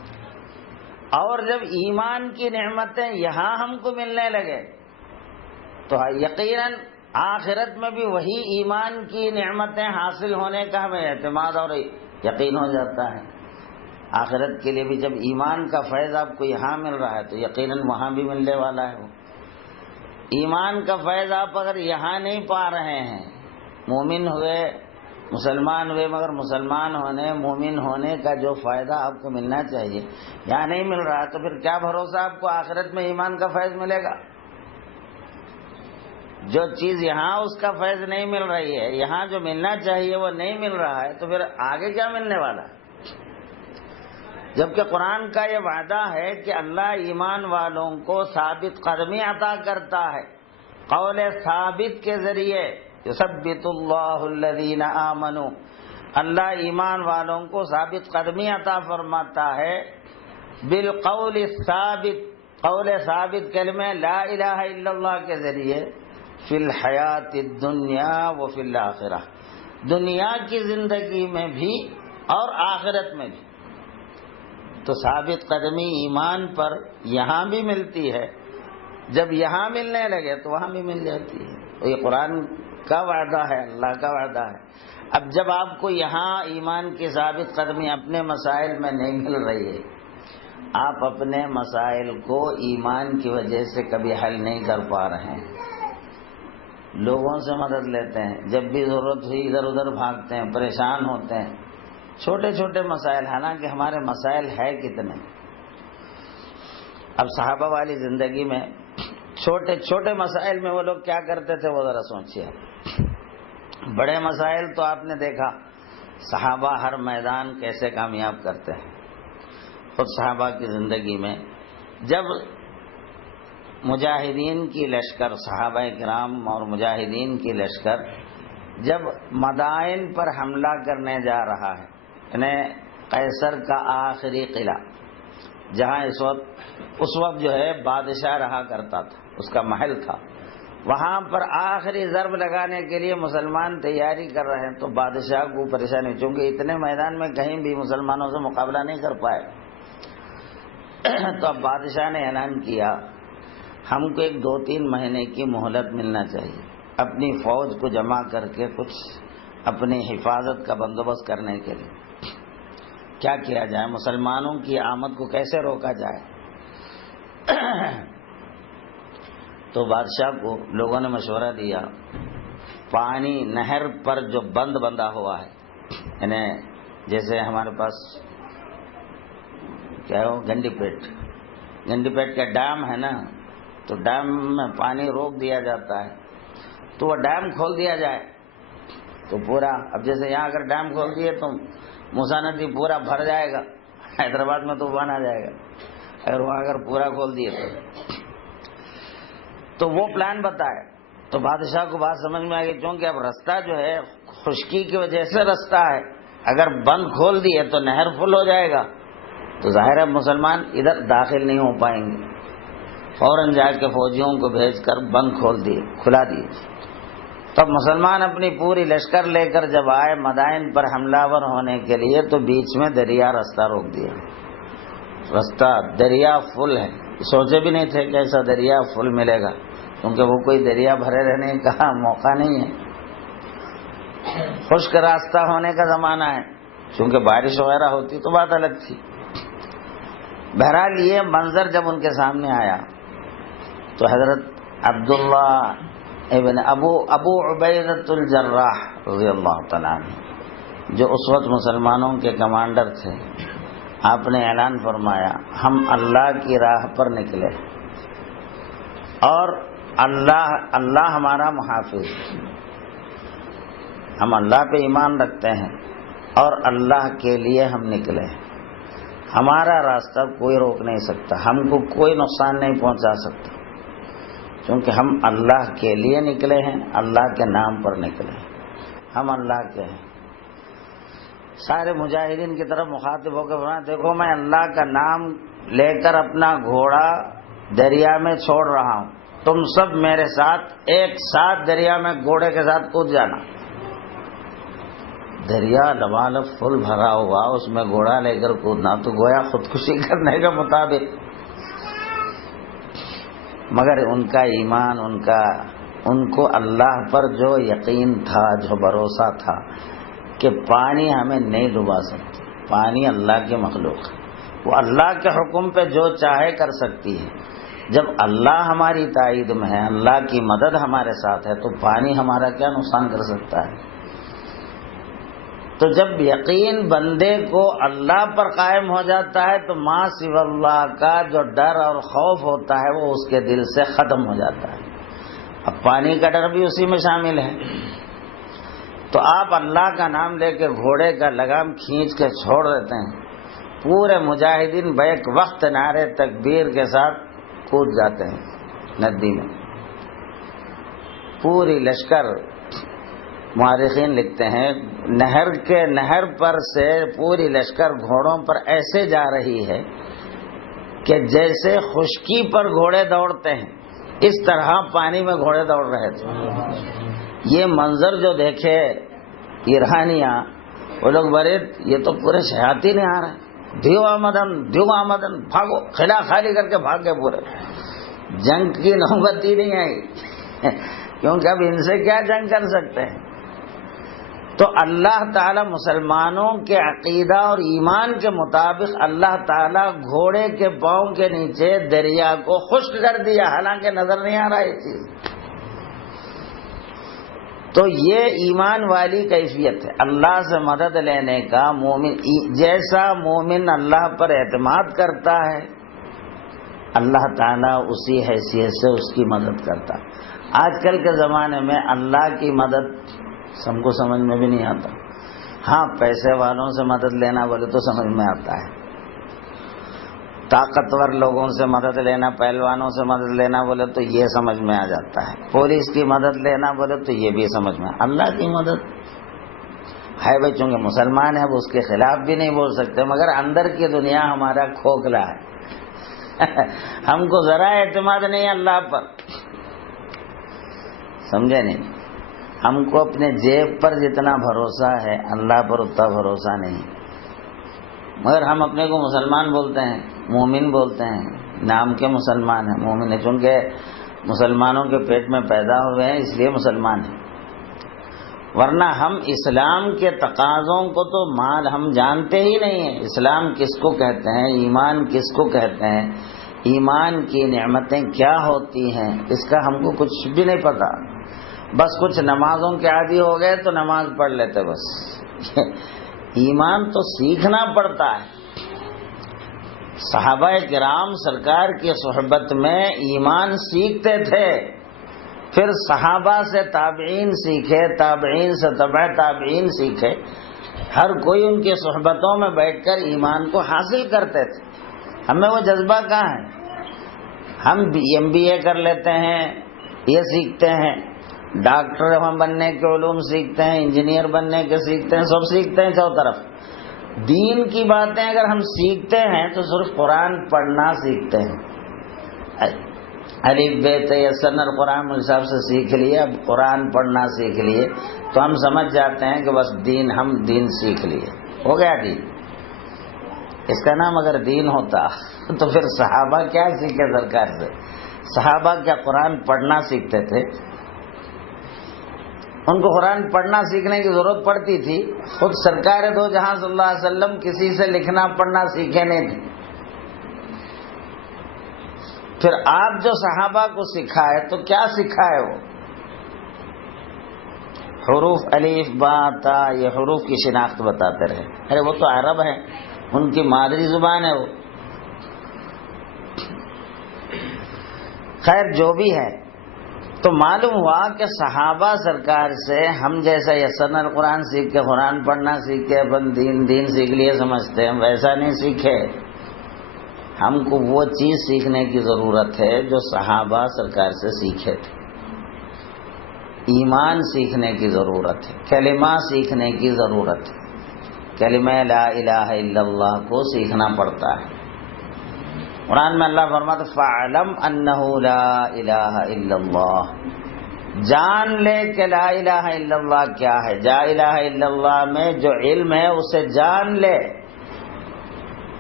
اور جب ایمان کی نعمتیں یہاں ہم کو ملنے لگے تو یقیناً آخرت میں بھی وہی ایمان کی نعمتیں حاصل ہونے کا ہمیں اعتماد اور یقین ہو جاتا ہے۔ آخرت کے لیے بھی جب ایمان کا فیض آپ کو یہاں مل رہا ہے تو یقیناً وہاں بھی ملنے والا ہے۔ وہ ایمان کا فیض آپ اگر یہاں نہیں پا رہے ہیں، مومن ہوئے، مسلمان ہوئے، مگر مسلمان ہونے، مومن ہونے کا جو فائدہ آپ کو ملنا چاہیے یہاں نہیں مل رہا، تو پھر کیا بھروسہ آپ کو آخرت میں ایمان کا فیض ملے گا؟ جو چیز یہاں اس کا فیض نہیں مل رہی ہے، یہاں جو ملنا چاہیے وہ نہیں مل رہا ہے، تو پھر آگے کیا ملنے والا ہے؟ جبکہ قرآن کا یہ وعدہ ہے کہ اللہ ایمان والوں کو ثابت قدمی عطا کرتا ہے، قول ثابت کے ذریعے یثبت اللہ الذین آمنوا، اللہ ایمان والوں کو ثابت قدمی عطا فرماتا ہے بالقول الثابت، قول ثابت کلمہ لا الہ الا اللہ کے ذریعے فی الحیات الدنیا و فی الآخرہ، دنیا کی زندگی میں بھی اور آخرت میں بھی۔ تو ثابت قدمی ایمان پر یہاں بھی ملتی ہے، جب یہاں ملنے لگے تو وہاں بھی مل جاتی ہے۔ یہ قرآن کا وعدہ ہے، اللہ کا وعدہ ہے۔ اب جب آپ کو یہاں ایمان کی ثابت قدمی اپنے مسائل میں نہیں مل رہی ہے، آپ اپنے مسائل کو ایمان کی وجہ سے کبھی حل نہیں کر پا رہے ہیں، لوگوں سے مدد لیتے ہیں، جب بھی ضرورت ہوئی ادھر ادھر بھاگتے ہیں، پریشان ہوتے ہیں، چھوٹے چھوٹے مسائل، حالانکہ ہمارے مسائل ہے کتنے۔ اب صحابہ والی زندگی میں چھوٹے چھوٹے مسائل میں وہ لوگ کیا کرتے تھے وہ ذرا سوچیے۔ بڑے مسائل تو آپ نے دیکھا صحابہ ہر میدان کیسے کامیاب کرتے ہیں۔ خود صحابہ کی زندگی میں جب مجاہدین کی لشکر، صحابہ کرام اور مجاہدین کی لشکر جب مدائن پر حملہ کرنے جا رہا ہے، یعنی قیصر کا آخری قلعہ جہاں اس وقت جو ہے بادشاہ رہا کرتا تھا، اس کا محل تھا، وہاں پر آخری ضرب لگانے کے لیے مسلمان تیاری کر رہے ہیں، تو بادشاہ کو پریشانی، چونکہ اتنے میدان میں کہیں بھی مسلمانوں سے مقابلہ نہیں کر پائے، تو اب بادشاہ نے اعلان کیا ہم کو 2-3 مہینے کی مہلت ملنا چاہیے اپنی فوج کو جمع کر کے کچھ اپنی حفاظت کا بندوبست کرنے کے لیے۔ کیا کیا جائے، مسلمانوں کی آمد کو کیسے روکا جائے؟ تو بادشاہ کو لوگوں نے مشورہ دیا، پانی نہر پر جو بند بندھا ہوا ہے، یعنی جیسے ہمارے پاس کیا ہو گنڈی پیٹ کا ڈیم ہے نا، تو ڈیم میں پانی روک دیا جاتا ہے، تو وہ ڈیم کھول دیا جائے تو پورا، اب جیسے یہاں اگر ڈیم کھول دیے تو موسیٰ ندی پورا بھر جائے گا، حیدرآباد میں طوفان آ جائے گا، اگر وہاں اگر پورا کھول دیے تو وہ پلان بتائے۔ تو بادشاہ کو بات سمجھ میں آ گئی، کیونکہ اب راستہ جو ہے خشکی کی وجہ سے راستہ ہے، اگر بند کھول دیے تو نہر فل ہو جائے گا، تو ظاہر ہے مسلمان ادھر داخل نہیں ہو پائیں گے۔ فوراً جا کے فوجیوں کو بھیج کر بند کھلا دیے۔ تب مسلمان اپنی پوری لشکر لے کر جب آئے مدائن پر حملہ ور ہونے کے لیے، تو بیچ میں دریا راستہ روک دیا، راستہ دریا فل ہے، سوچے بھی نہیں تھے کہ ایسا دریا فل ملے گا، کیونکہ وہ کوئی دریا بھرے رہنے کا موقع نہیں ہے، خشک راستہ ہونے کا زمانہ ہے، چونکہ بارش وغیرہ ہوتی تو بات الگ تھی۔ بہرحال یہ منظر جب ان کے سامنے آیا تو حضرت عبداللہ ابن ابو عبیدۃ الجراح رضی اللہ تعالیٰ عنہ، جو اس وقت مسلمانوں کے کمانڈر تھے، آپ نے اعلان فرمایا ہم اللہ کی راہ پر نکلے اور اللہ ہمارا محافظ، ہم اللہ پہ ایمان رکھتے ہیں اور اللہ کے لیے ہم نکلے ہیں. ہمارا راستہ کوئی روک نہیں سکتا, ہم کو کوئی نقصان نہیں پہنچا سکتا, کیونکہ ہم اللہ کے لیے نکلے ہیں, اللہ کے نام پر نکلے ہیں, ہم اللہ کے ہیں. سارے مجاہدین کی طرف مخاطب ہو کے فرمایا دیکھو میں اللہ کا نام لے کر اپنا گھوڑا دریا میں چھوڑ رہا ہوں, تم سب میرے ساتھ ایک ساتھ دریا میں گھوڑے کے ساتھ کود جانا. دریا لبالب فل بھرا ہوا, اس میں گھوڑا لے کر کودنا تو گویا خودکشی کرنے کے مطابق. مگر ان کا ایمان, ان کو اللہ پر جو یقین تھا, جو بھروسہ تھا کہ پانی ہمیں نہیں ڈبا سکتی, پانی اللہ کے مخلوق ہے, وہ اللہ کے حکم پہ جو چاہے کر سکتی ہے. جب اللہ ہماری تائید میں ہے, اللہ کی مدد ہمارے ساتھ ہے, تو پانی ہمارا کیا نقصان کر سکتا ہے. تو جب یقین بندے کو اللہ پر قائم ہو جاتا ہے تو ما سوی اللہ کا جو ڈر اور خوف ہوتا ہے وہ اس کے دل سے ختم ہو جاتا ہے. اب پانی کا ڈر بھی اسی میں شامل ہے. تو آپ اللہ کا نام لے کے گھوڑے کا لگام کھینچ کے چھوڑ دیتے ہیں, پورے مجاہدین بیک وقت نعرے تکبیر کے ساتھ کود جاتے ہیں ندی میں. پوری لشکر, مورخین لکھتے ہیں نہر پر سے پوری لشکر گھوڑوں پر ایسے جا رہی ہے کہ جیسے خشکی پر گھوڑے دوڑتے ہیں اس طرح پانی میں گھوڑے دوڑ رہے تھے. یہ منظر جو دیکھے ایرانیاں, وہ لوگ بڑے یہ تو پورے شیاطین آ رہے ہیں, دیو آمدن بھاگو, قلعہ خالی کر کے بھاگ گئے پورے. جنگ کی نوبت ہی نہیں آئی کیونکہ اب ان سے کیا جنگ کر سکتے ہیں. تو اللہ تعالی مسلمانوں کے عقیدہ اور ایمان کے مطابق اللہ تعالی گھوڑے کے پاؤں کے نیچے دریا کو خشک کر دیا, حالانکہ نظر نہیں آ رہا یہ چیز. تو یہ ایمان والی کیفیت ہے اللہ سے مدد لینے کا. مومن جیسا مومن اللہ پر اعتماد کرتا ہے اللہ تعالیٰ اسی حیثیت سے اس کی مدد کرتا. آج کل کے زمانے میں اللہ کی مدد سب کو سمجھ میں بھی نہیں آتا. ہاں پیسے والوں سے مدد لینا بولے تو سمجھ میں آتا ہے, طاقتور لوگوں سے مدد لینا, پہلوانوں سے مدد لینا بولے تو یہ سمجھ میں آ جاتا ہے, پولیس کی مدد لینا بولے تو یہ بھی سمجھ میں. اللہ کی مدد ہے بھائی, چونکہ مسلمان ہے وہ اس کے خلاف بھی نہیں بول سکتے, مگر اندر کی دنیا ہمارا کھوکھلا ہے ہم کو ذرا اعتماد نہیں اللہ پر, سمجھے نہیں. ہم کو اپنے جیب پر جتنا بھروسہ ہے اللہ پر اتنا بھروسہ نہیں, مگر ہم اپنے کو مسلمان بولتے ہیں, مومن بولتے ہیں, نام کے مسلمان ہیں, مومن ہے چونکہ مسلمانوں کے پیٹ میں پیدا ہوئے ہیں اس لیے مسلمان ہیں. ورنہ ہم اسلام کے تقاضوں کو تو ہم جانتے ہی نہیں ہیں. اسلام کس کو کہتے ہیں, ایمان کس کو کہتے ہیں, ایمان کی نعمتیں کیا ہوتی ہیں, اس کا ہم کو کچھ بھی نہیں پتا. بس کچھ نمازوں کے عادی ہو گئے تو نماز پڑھ لیتے بس. ایمان تو سیکھنا پڑتا ہے. صحابہ کرام سرکار کی صحبت میں ایمان سیکھتے تھے, پھر صحابہ سے تابعین سیکھے, تابعین سے تبع تابعین سیکھے, ہر کوئی ان کی صحبتوں میں بیٹھ کر ایمان کو حاصل کرتے تھے. ہمیں وہ جذبہ کہاں ہے؟ ہم MBA کر لیتے ہیں, یہ سیکھتے ہیں, ڈاکٹر ہم بننے کے علوم سیکھتے ہیں, انجینئر بننے کے سیکھتے ہیں, سب سیکھتے ہیں چاروں طرف. دین کی باتیں اگر ہم سیکھتے ہیں تو صرف قرآن پڑھنا سیکھتے ہیں. الف بے تیسر قرآن مول صاحب سے سیکھ لیے, اب قرآن پڑھنا سیکھ لیے تو ہم سمجھ جاتے ہیں کہ بس ہم دین سیکھ لیے, ہو گیا دین. اس کا نام اگر دین ہوتا تو پھر صحابہ کیا سیکھے سرکار سے؟ صحابہ کیا قرآن پڑھنا سیکھتے تھے؟ ان کو قرآن پڑھنا سیکھنے کی ضرورت پڑتی تھی. خود سرکار دو جہاں صلی اللہ علیہ وسلم کسی سے لکھنا پڑھنا سیکھے نہیں تھے. پھر آپ جو صحابہ کو سکھائے تو کیا سکھائے؟ وہ حروف الف با تا, یہ حروف کی شناخت بتاتے رہے. ارے وہ تو عرب ہیں, ان کی مادری زبان ہے وہ. خیر جو بھی ہے, تو معلوم ہوا کہ صحابہ سرکار سے ہم جیسا یسن القرآن سیکھ کے قرآن پڑھنا سیکھ کے اپن دین سیکھ لیے سمجھتے ہیں، ویسا نہیں سیکھے. ہم کو وہ چیز سیکھنے کی ضرورت ہے جو صحابہ سرکار سے سیکھے تھے. ایمان سیکھنے کی ضرورت ہے، کلمہ سیکھنے کی ضرورت ہے. کلمہ لا الہ الا اللہ کو سیکھنا پڑتا ہے. قرآن میں اللہ فرماتا فَاعْلَمْ أَنَّهُ لَا إِلَهَ إِلَّا اللَّهُ، جان لے کہ لا الہ الا اللہ کیا ہے. لا الہ الا اللہ میں جو علم ہے اسے جان لے.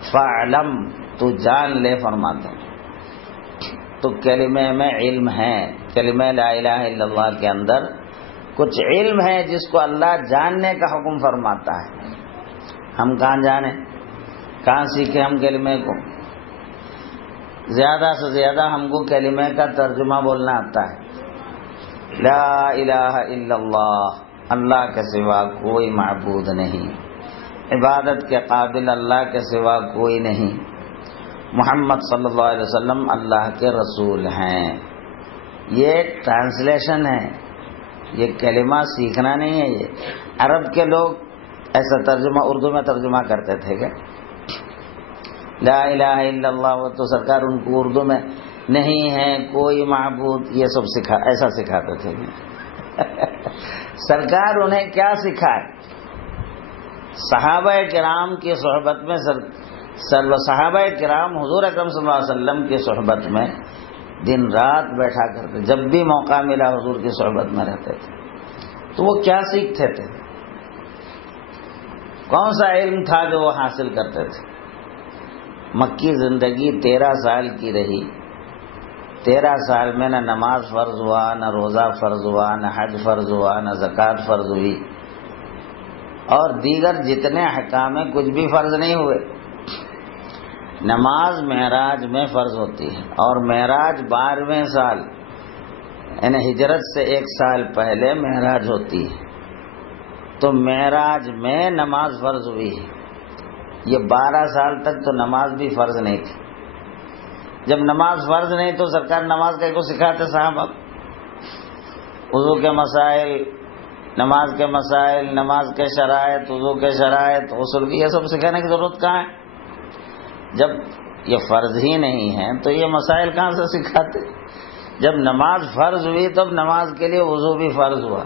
فَاعْلَمْ، تو جان لے فرماتے ہیں. تو کلمے میں علم ہے، کلمہ لا الہ الا اللہ کے اندر کچھ علم ہے جس کو اللہ جاننے کا حکم فرماتا ہے. ہم کہاں جانیں، کہاں سیکھیں ہم کلمے کو؟ زیادہ سے زیادہ ہم کو کلمے کا ترجمہ بولنا آتا ہے. لا الہ الا اللہ، اللہ کے سوا کوئی معبود نہیں، عبادت کے قابل اللہ کے سوا کوئی نہیں، محمد صلی اللہ علیہ وسلم اللہ کے رسول ہیں. یہ ایک ٹرانسلیشن ہے، یہ کلمہ سیکھنا نہیں ہے. یہ عرب کے لوگ ایسا ترجمہ اردو میں ترجمہ کرتے تھے کہ لا الہ الا اللہ، وہ تو سرکار ان کو اردو میں نہیں ہے کوئی معبود، یہ سب ایسا سکھاتے تھے. سرکار انہیں کیا سکھائے؟ صحابہ کرام کی صحبت میں صحابہ کرام حضور اکرم صلی اللہ علیہ وسلم کی صحبت میں دن رات بیٹھا کرتے، جب بھی موقع ملا حضور کی صحبت میں رہتے تھے. تو وہ کیا سیکھتے تھے؟ کون سا علم تھا جو وہ حاصل کرتے تھے؟ مکی زندگی 13 سال کی رہی. 13 سال میں نہ نماز فرض ہوا، نہ روزہ فرض ہوا، نہ حج فرض ہوا، نہ زکوٰۃ فرض ہوئی، اور دیگر جتنے احکام ہیں کچھ بھی فرض نہیں ہوئے. نماز معراج میں فرض ہوتی ہے، اور معراج 12ویں سال یعنی ہجرت سے 1 سال پہلے معراج ہوتی ہے. تو معراج میں نماز فرض ہوئی ہے. یہ 12 سال تک تو نماز بھی فرض نہیں تھی. جب نماز فرض نہیں تو سرکار نماز کو سکھاتے صحابہ؟ وضو کے مسائل، نماز کے مسائل، نماز کے شرائط، وضو کے شرائط، غسل کی، یہ سب سکھانے کی ضرورت کہاں ہے؟ جب یہ فرض ہی نہیں ہے تو یہ مسائل کہاں سے سکھاتے؟ جب نماز فرض ہوئی تب نماز کے لیے وضو بھی فرض ہوا.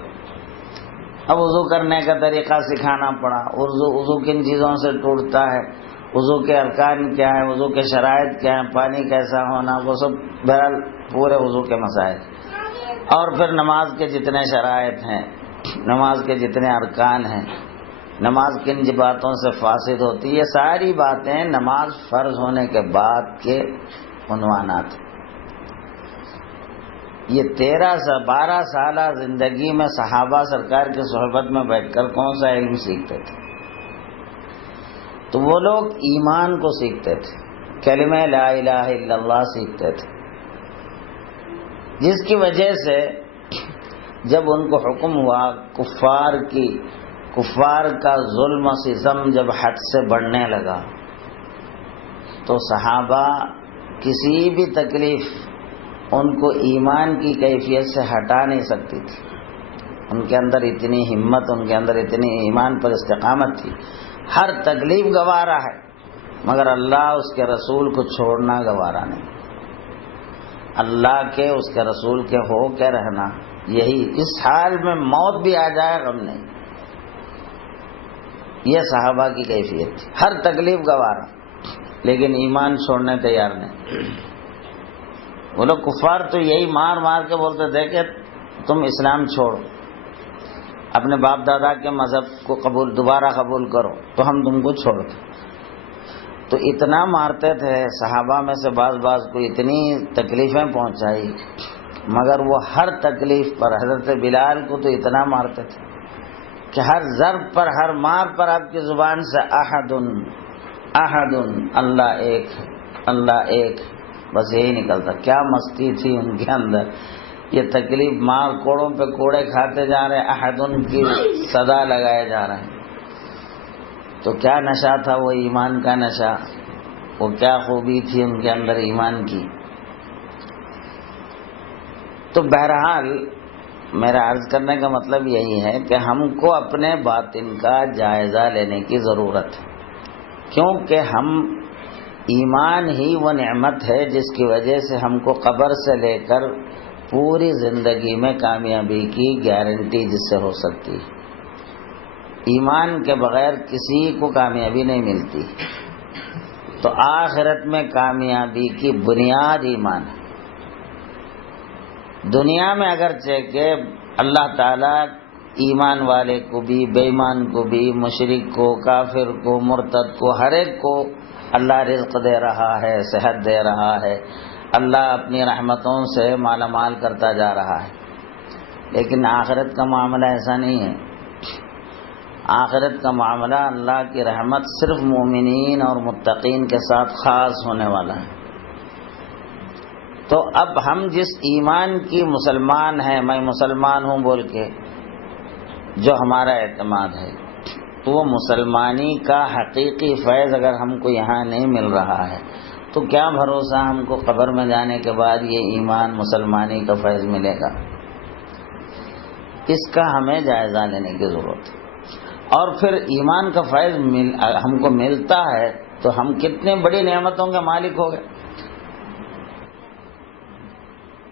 اب وضو کرنے کا طریقہ سکھانا پڑا. وضو کن چیزوں سے ٹوٹتا ہے، وضو کے ارکان کیا ہے، وضو کے شرائط کیا ہیں، پانی کیسا ہونا، وہ سب بہرحال پورے وضو کے مسائل. اور پھر نماز کے جتنے شرائط ہیں، نماز کے جتنے ارکان ہیں، نماز کن باتوں سے فاسد ہوتی ہے، یہ ساری باتیں نماز فرض ہونے کے بعد کے عنوانات ہیں. یہ 12 سالہ زندگی میں صحابہ سرکار کی صحبت میں بیٹھ کر کون سا علم سیکھتے تھے؟ تو وہ لوگ ایمان کو سیکھتے تھے، کلمہ لا الہ الا اللہ سیکھتے تھے، جس کی وجہ سے جب ان کو حکم ہوا کفار کا ظلم و ستم جب حد سے بڑھنے لگا تو صحابہ کسی بھی تکلیف ان کو ایمان کی کیفیت سے ہٹا نہیں سکتی تھی. ان کے اندر اتنی ہمت، ان کے اندر اتنی ایمان پر استقامت تھی. ہر تکلیف گوارا ہے، مگر اللہ اس کے رسول کو چھوڑنا گوارا نہیں. اللہ کے، اس کے رسول کے ہو کے رہنا، یہی اس حال میں موت بھی آ جائے غم نہیں. یہ صحابہ کی کیفیت تھی. ہر تکلیف گوارا، لیکن ایمان چھوڑنے تیار نہیں. وہ لوگ کفار تو یہی مار مار کے بولتے تھے کہ تم اسلام چھوڑو، اپنے باپ دادا کے مذہب کو دوبارہ قبول کرو تو ہم تم کو چھوڑ دیں. تو اتنا مارتے تھے صحابہ میں سے بعض کو اتنی تکلیفیں پہنچائی، مگر وہ ہر تکلیف پر حضرت بلال کو تو اتنا مارتے تھے کہ ہر ضرب پر، ہر مار پر آپ کی زبان سے احد احد، اللہ ایک، اللہ ایک، بس یہی نکلتا. کیا مستی تھی ان کے اندر. یہ تکلیف مار کوڑوں پہ کوڑے کھاتے جا رہے، احدن کی صدا لگائے جا رہے ہیں. تو کیا نشہ تھا وہ ایمان کا نشہ، وہ کیا خوبی تھی ان کے اندر ایمان کی. تو بہرحال میرا عرض کرنے کا مطلب یہی ہے کہ ہم کو اپنے باطن کا جائزہ لینے کی ضرورت ہے، کیونکہ ہم ایمان ہی وہ نعمت ہے جس کی وجہ سے ہم کو قبر سے لے کر پوری زندگی میں کامیابی کی گارنٹی جس سے ہو سکتی ہے۔ ایمان کے بغیر کسی کو کامیابی نہیں ملتی، تو آخرت میں کامیابی کی بنیاد ایمان ہے۔ دنیا میں اگرچہ کہ اللہ تعالیٰ ایمان والے کو بھی، بے ایمان کو بھی، مشرک کو، کافر کو، مرتد کو، ہر ایک کو اللہ رزق دے رہا ہے، صحت دے رہا ہے، اللہ اپنی رحمتوں سے مالا مال کرتا جا رہا ہے، لیکن آخرت کا معاملہ ایسا نہیں ہے۔ آخرت کا معاملہ اللہ کی رحمت صرف مومنین اور متقین کے ساتھ خاص ہونے والا ہے۔ تو اب ہم جس ایمان کی مسلمان ہیں، میں مسلمان ہوں بول کے جو ہمارا اعتماد ہے، تو وہ مسلمانی کا حقیقی فیض اگر ہم کو یہاں نہیں مل رہا ہے تو کیا بھروسہ ہم کو قبر میں جانے کے بعد یہ ایمان مسلمانی کا فیض ملے گا؟ اس کا ہمیں جائزہ لینے کی ضرورت ہے۔ اور پھر ایمان کا فیض ہم کو ملتا ہے تو ہم کتنے بڑی نعمتوں کے مالک ہو گئے۔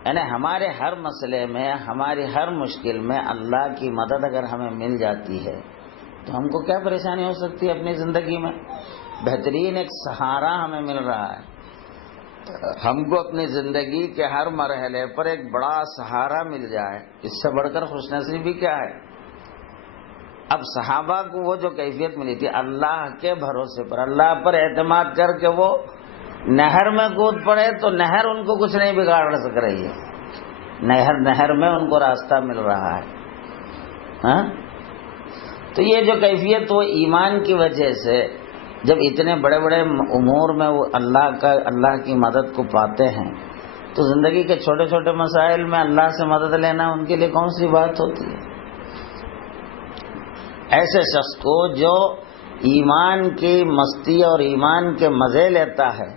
یعنی ہمارے ہر مسئلے میں، ہماری ہر مشکل میں اللہ کی مدد اگر ہمیں مل جاتی ہے تو ہم کو کیا پریشانی ہو سکتی ہے اپنی زندگی میں؟ بہترین ایک سہارا ہمیں مل رہا ہے۔ ہم کو اپنی زندگی کے ہر مرحلے پر ایک بڑا سہارا مل جائے، اس سے بڑھ کر خوش نصیبی کیا ہے؟ اب صحابہ کو وہ جو کیفیت ملی تھی اللہ کے بھروسے پر، اللہ پر اعتماد کر کے وہ نہر میں کود پڑے تو نہر ان کو کچھ نہیں بگاڑ سک رہی ہے، نہر میں ان کو راستہ مل رہا ہے۔ ہاں، تو یہ جو کیفیت وہ ایمان کی وجہ سے جب اتنے بڑے بڑے امور میں وہ اللہ کی مدد کو پاتے ہیں تو زندگی کے چھوٹے چھوٹے مسائل میں اللہ سے مدد لینا ان کے لیے کون سی بات ہوتی ہے؟ ایسے شخص کو جو ایمان کی مستی اور ایمان کے مزے لیتا ہے،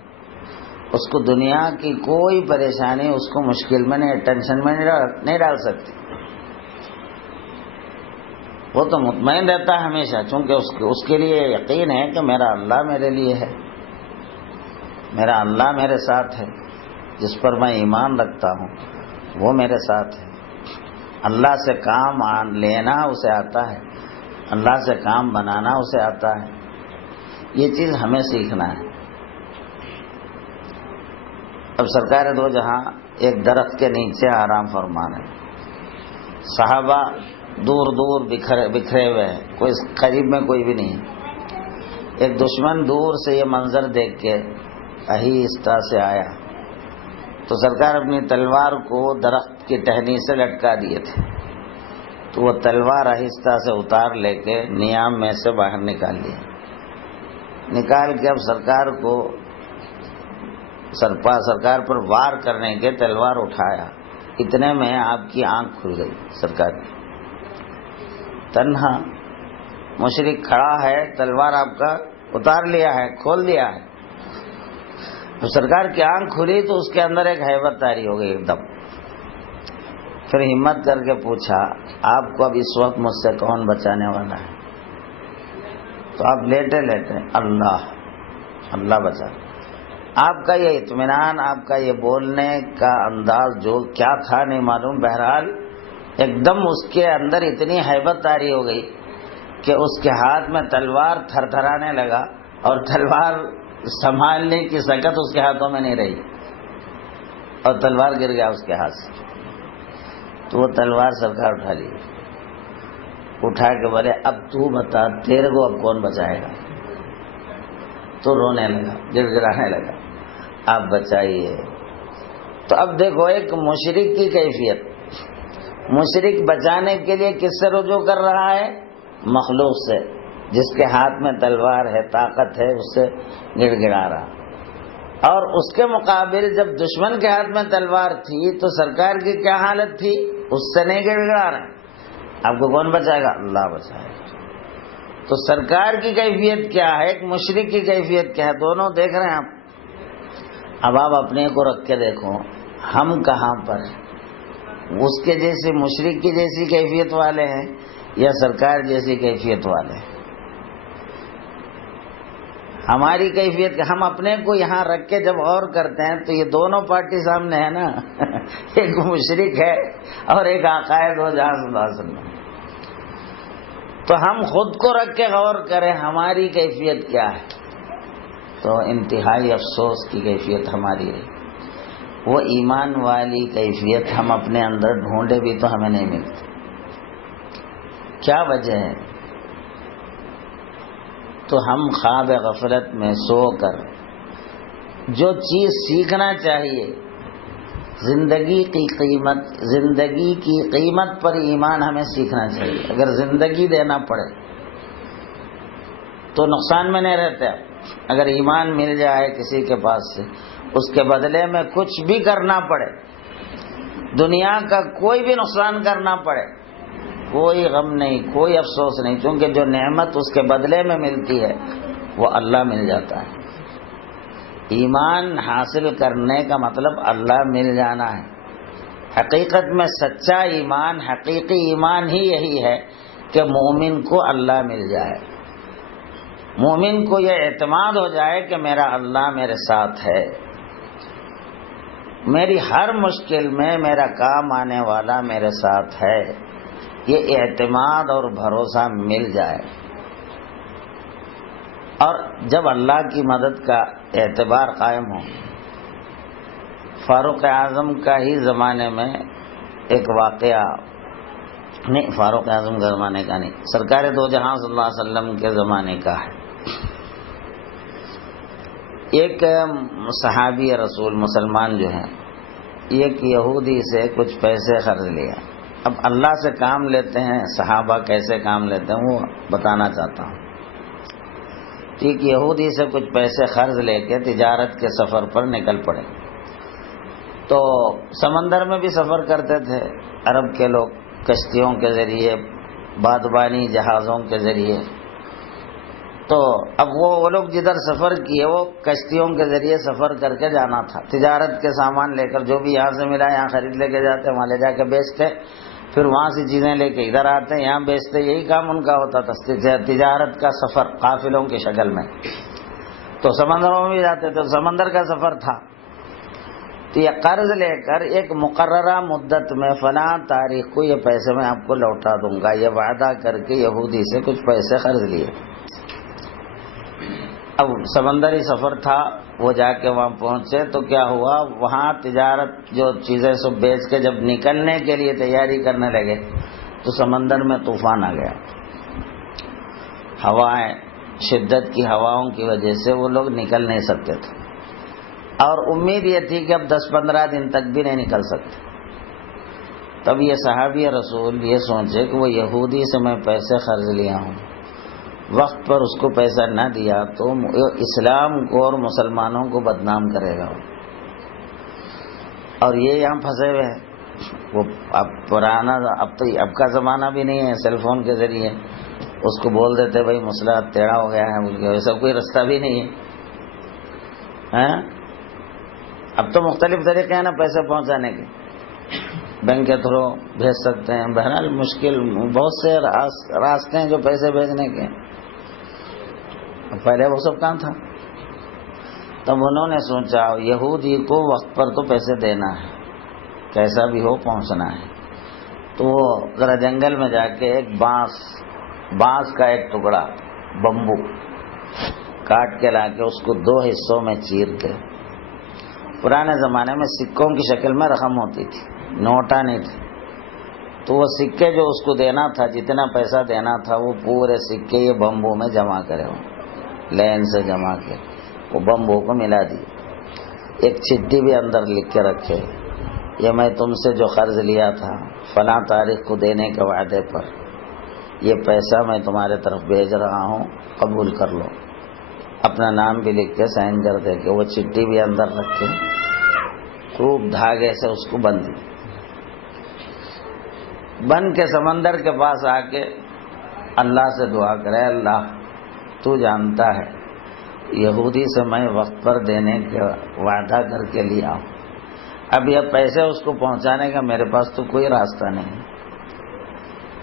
اس کو دنیا کی کوئی پریشانی اس کو مشکل میں نہیں، ٹینشن میں نہیں ڈال سکتی۔ وہ تو مطمئن رہتا ہے ہمیشہ، چونکہ اس کے لیے یقین ہے کہ میرا اللہ میرے لیے ہے، میرا اللہ میرے ساتھ ہے، جس پر میں ایمان رکھتا ہوں وہ میرے ساتھ ہے۔ اللہ سے کام لینا اسے آتا ہے، اللہ سے کام بنانا اسے آتا ہے۔ یہ چیز ہمیں سیکھنا ہے۔ اب سرکار دو جہاں ایک درخت کے نیچے آرام فرما رہے ہیں، صحابہ دور دور بکھرے ہوئے ہیں، کوئی قریب میں کوئی بھی نہیں۔ ایک دشمن دور سے یہ منظر دیکھ کے آہستہ سے آیا تو سرکار اپنی تلوار کو درخت کی ٹہنی سے لٹکا دیے تھے، تو وہ تلوار آہستہ سے اتار لے کے نیام میں سے باہر نکال کے اب سرکار پر وار کرنے کے تلوار اٹھایا، اتنے میں آپ کی آنکھ کھل گئی۔ سرکار کی تنہا مشرک کھڑا ہے، تلوار آپ کا اتار لیا ہے، کھول دیا ہے۔ تو سرکار کی آنکھ کھلی تو اس کے اندر ایک ہیبت طاری ہو گئی ایک دم۔ پھر ہمت کر کے پوچھا، آپ کو اب اس وقت مجھ سے کون بچانے والا ہے؟ تو آپ لیٹے اللہ بچا۔ آپ کا یہ اطمینان، آپ کا یہ بولنے کا انداز جو کیا تھا نہیں معلوم، بہرحال ایک دم اس کے اندر اتنی ہیبت طاری ہو گئی کہ اس کے ہاتھ میں تلوار تھر تھرانے لگا اور تلوار سنبھالنے کی سکت اس کے ہاتھوں میں نہیں رہی اور تلوار گر گیا اس کے ہاتھ سے۔ تو وہ تلوار سرکار اٹھا لی، اٹھا کے بولے اب تو بتا تیرے کو اب کون بچائے گا؟ تو رونے لگا، گڑگڑانے لگا، آپ بچائیے۔ تو اب دیکھو ایک مشرک کی کیفیت، مشرک بچانے کے لیے کس سے رجوع کر رہا ہے؟ مخلوق سے، جس کے ہاتھ میں تلوار ہے، طاقت ہے، اس سے گڑ گڑا رہا۔ اور اس کے مقابل جب دشمن کے ہاتھ میں تلوار تھی تو سرکار کی کیا حالت تھی؟ اس سے نہیں گڑ گڑا رہے۔ آپ کو کون بچائے گا؟ اللہ بچائے گا۔ تو سرکار کی کیفیت کیا ہے، ایک مشرک کی کیفیت کیا ہے، دونوں دیکھ رہے ہیں آپ۔ اب آپ اپنے کو رکھ کے دیکھو، ہم کہاں پر ہیں؟ اس کے جیسے مشرک کی جیسی کیفیت والے ہیں یا سرکار جیسی کیفیت والے ہیں؟ ہماری کیفیت ہم اپنے کو یہاں رکھ کے جب غور کرتے ہیں تو یہ دونوں پارٹی سامنے ہے نا ایک مشرک ہے اور ایک عقائد ہو جہاں صلی اللہ علیہ وسلم. تو ہم خود کو رکھ کے غور کریں ہماری کیفیت کیا ہے، تو انتہائی افسوس کی کیفیت ہماری ہے. وہ ایمان والی کیفیت ہم اپنے اندر ڈھونڈے بھی تو ہمیں نہیں ملتی. کیا وجہ ہے؟ تو ہم خواب غفلت میں سو کر جو چیز سیکھنا چاہیے، زندگی کی قیمت پر ایمان ہمیں سیکھنا چاہیے. اگر زندگی دینا پڑے تو نقصان میں نہیں رہتے. اگر ایمان مل جائے کسی کے پاس سے، اس کے بدلے میں کچھ بھی کرنا پڑے، دنیا کا کوئی بھی نقصان کرنا پڑے، کوئی غم نہیں، کوئی افسوس نہیں، کیونکہ جو نعمت اس کے بدلے میں ملتی ہے وہ اللہ مل جاتا ہے. ایمان حاصل کرنے کا مطلب اللہ مل جانا ہے. حقیقت میں سچا ایمان، حقیقی ایمان ہی یہی ہے کہ مومن کو اللہ مل جائے، مومن کو یہ اعتماد ہو جائے کہ میرا اللہ میرے ساتھ ہے، میری ہر مشکل میں میرا کام آنے والا میرے ساتھ ہے. یہ اعتماد اور بھروسہ مل جائے. اور جب اللہ کی مدد کا اعتبار قائم ہو. فاروق اعظم کا ہی زمانے میں ایک واقعہ، نہیں فاروق اعظم کے زمانے کا نہیں، سرکار دو جہاں صلی اللہ علیہ وسلم کے زمانے کا ہے. ایک صحابی رسول مسلمان جو ہیں، ایک یہودی سے کچھ پیسے قرض لیا. اب اللہ سے کام لیتے ہیں صحابہ، کیسے کام لیتے ہیں وہ بتانا چاہتا ہوں. ایک یہودی سے کچھ پیسے قرض لے کے تجارت کے سفر پر نکل پڑے. تو سمندر میں بھی سفر کرتے تھے عرب کے لوگ، کشتیوں کے ذریعے، بادبانی جہازوں کے ذریعے. تو اب وہ لوگ جدھر سفر کیے وہ کشتیوں کے ذریعے سفر کر کے جانا تھا. تجارت کے سامان لے کر جو بھی یہاں سے ملا یہاں خرید لے کے جاتے، وہاں لے جا کے بیچتے، پھر وہاں سے چیزیں لے کے ادھر آتے یہاں بیچتے. یہی کام ان کا ہوتا تھا، تجارت کا سفر قافلوں کی شکل میں. تو سمندروں میں بھی جاتے تھے، سمندر کا سفر تھا. تو یہ قرض لے کر ایک مقررہ مدت میں فلاں تاریخ کو یہ پیسے میں آپ کو لوٹا دوں گا، یہ وعدہ کر کے یہودی سے کچھ پیسے قرض لیے. اب سمندری سفر تھا، وہ جا کے وہاں پہنچے تو کیا ہوا، وہاں تجارت جو چیزیں سب بیچ کے جب نکلنے کے لیے تیاری کرنے لگے تو سمندر میں طوفان آ گیا. ہوائیں، شدت کی ہواؤں کی وجہ سے وہ لوگ نکل نہیں سکتے تھے، اور امید یہ تھی کہ اب 10-15 دن تک بھی نہیں نکل سکتے. تب یہ صحابی رسول یہ سوچے کہ وہ یہودی سے میں پیسے قرض لیا ہوں، وقت پر اس کو پیسہ نہ دیا تو اسلام کو اور مسلمانوں کو بدنام کرے گا. اور یہ یہاں پھنسے ہوئے ہیں. وہ اب پرانا اب کا زمانہ بھی نہیں ہے، سیل فون کے ذریعے اس کو بول دیتے بھائی مسئلہ ٹیڑھا ہو گیا ہے، بول کے ویسا کوئی رستہ بھی نہیں ہے. اب تو مختلف طریقے ہیں نا پیسے پہنچانے کے، بینک کے تھرو بھیج سکتے ہیں. بہرحال مشکل بہت سے راستے ہیں جو پیسے بھیجنے کے. پہلے وہ سب کام تھا. تب انہوں نے سوچا یہودی کو وقت پر تو پیسے دینا ہے، کیسا بھی ہو پہنچنا ہے. تو وہ ذرا جنگل میں جا کے ایک بانس کا ایک ٹکڑا بمبو کاٹ کے لا کے اس کو 2 حصوں میں چیر کے، پرانے زمانے میں سکوں کی شکل میں رقم ہوتی تھی، نوٹا نہیں تھے، تو وہ سکے جو اس کو دینا تھا، جتنا پیسہ دینا تھا وہ پورے سکے یہ بمبو میں جمع کرے، لین سے جمع کے وہ بمبو کو ملا دی. ایک چٹھی بھی اندر لکھ کے رکھے، یہ میں تم سے جو قرض لیا تھا فلاں تاریخ کو دینے کے وعدے پر، یہ پیسہ میں تمہارے طرف بھیج رہا ہوں، قبول کر لو. اپنا نام بھی لکھ کے سائن کر دے کے وہ چٹھی بھی اندر رکھے، خوب دھاگے سے اس کو بند کے سمندر کے پاس آ کے اللہ سے دعا کرے، اللہ تو جانتا ہے یہودی سے میں وقت پر دینے کا وعدہ کر کے لیا ہوں، اب یہ پیسے اس کو پہنچانے کا میرے پاس تو کوئی راستہ نہیں،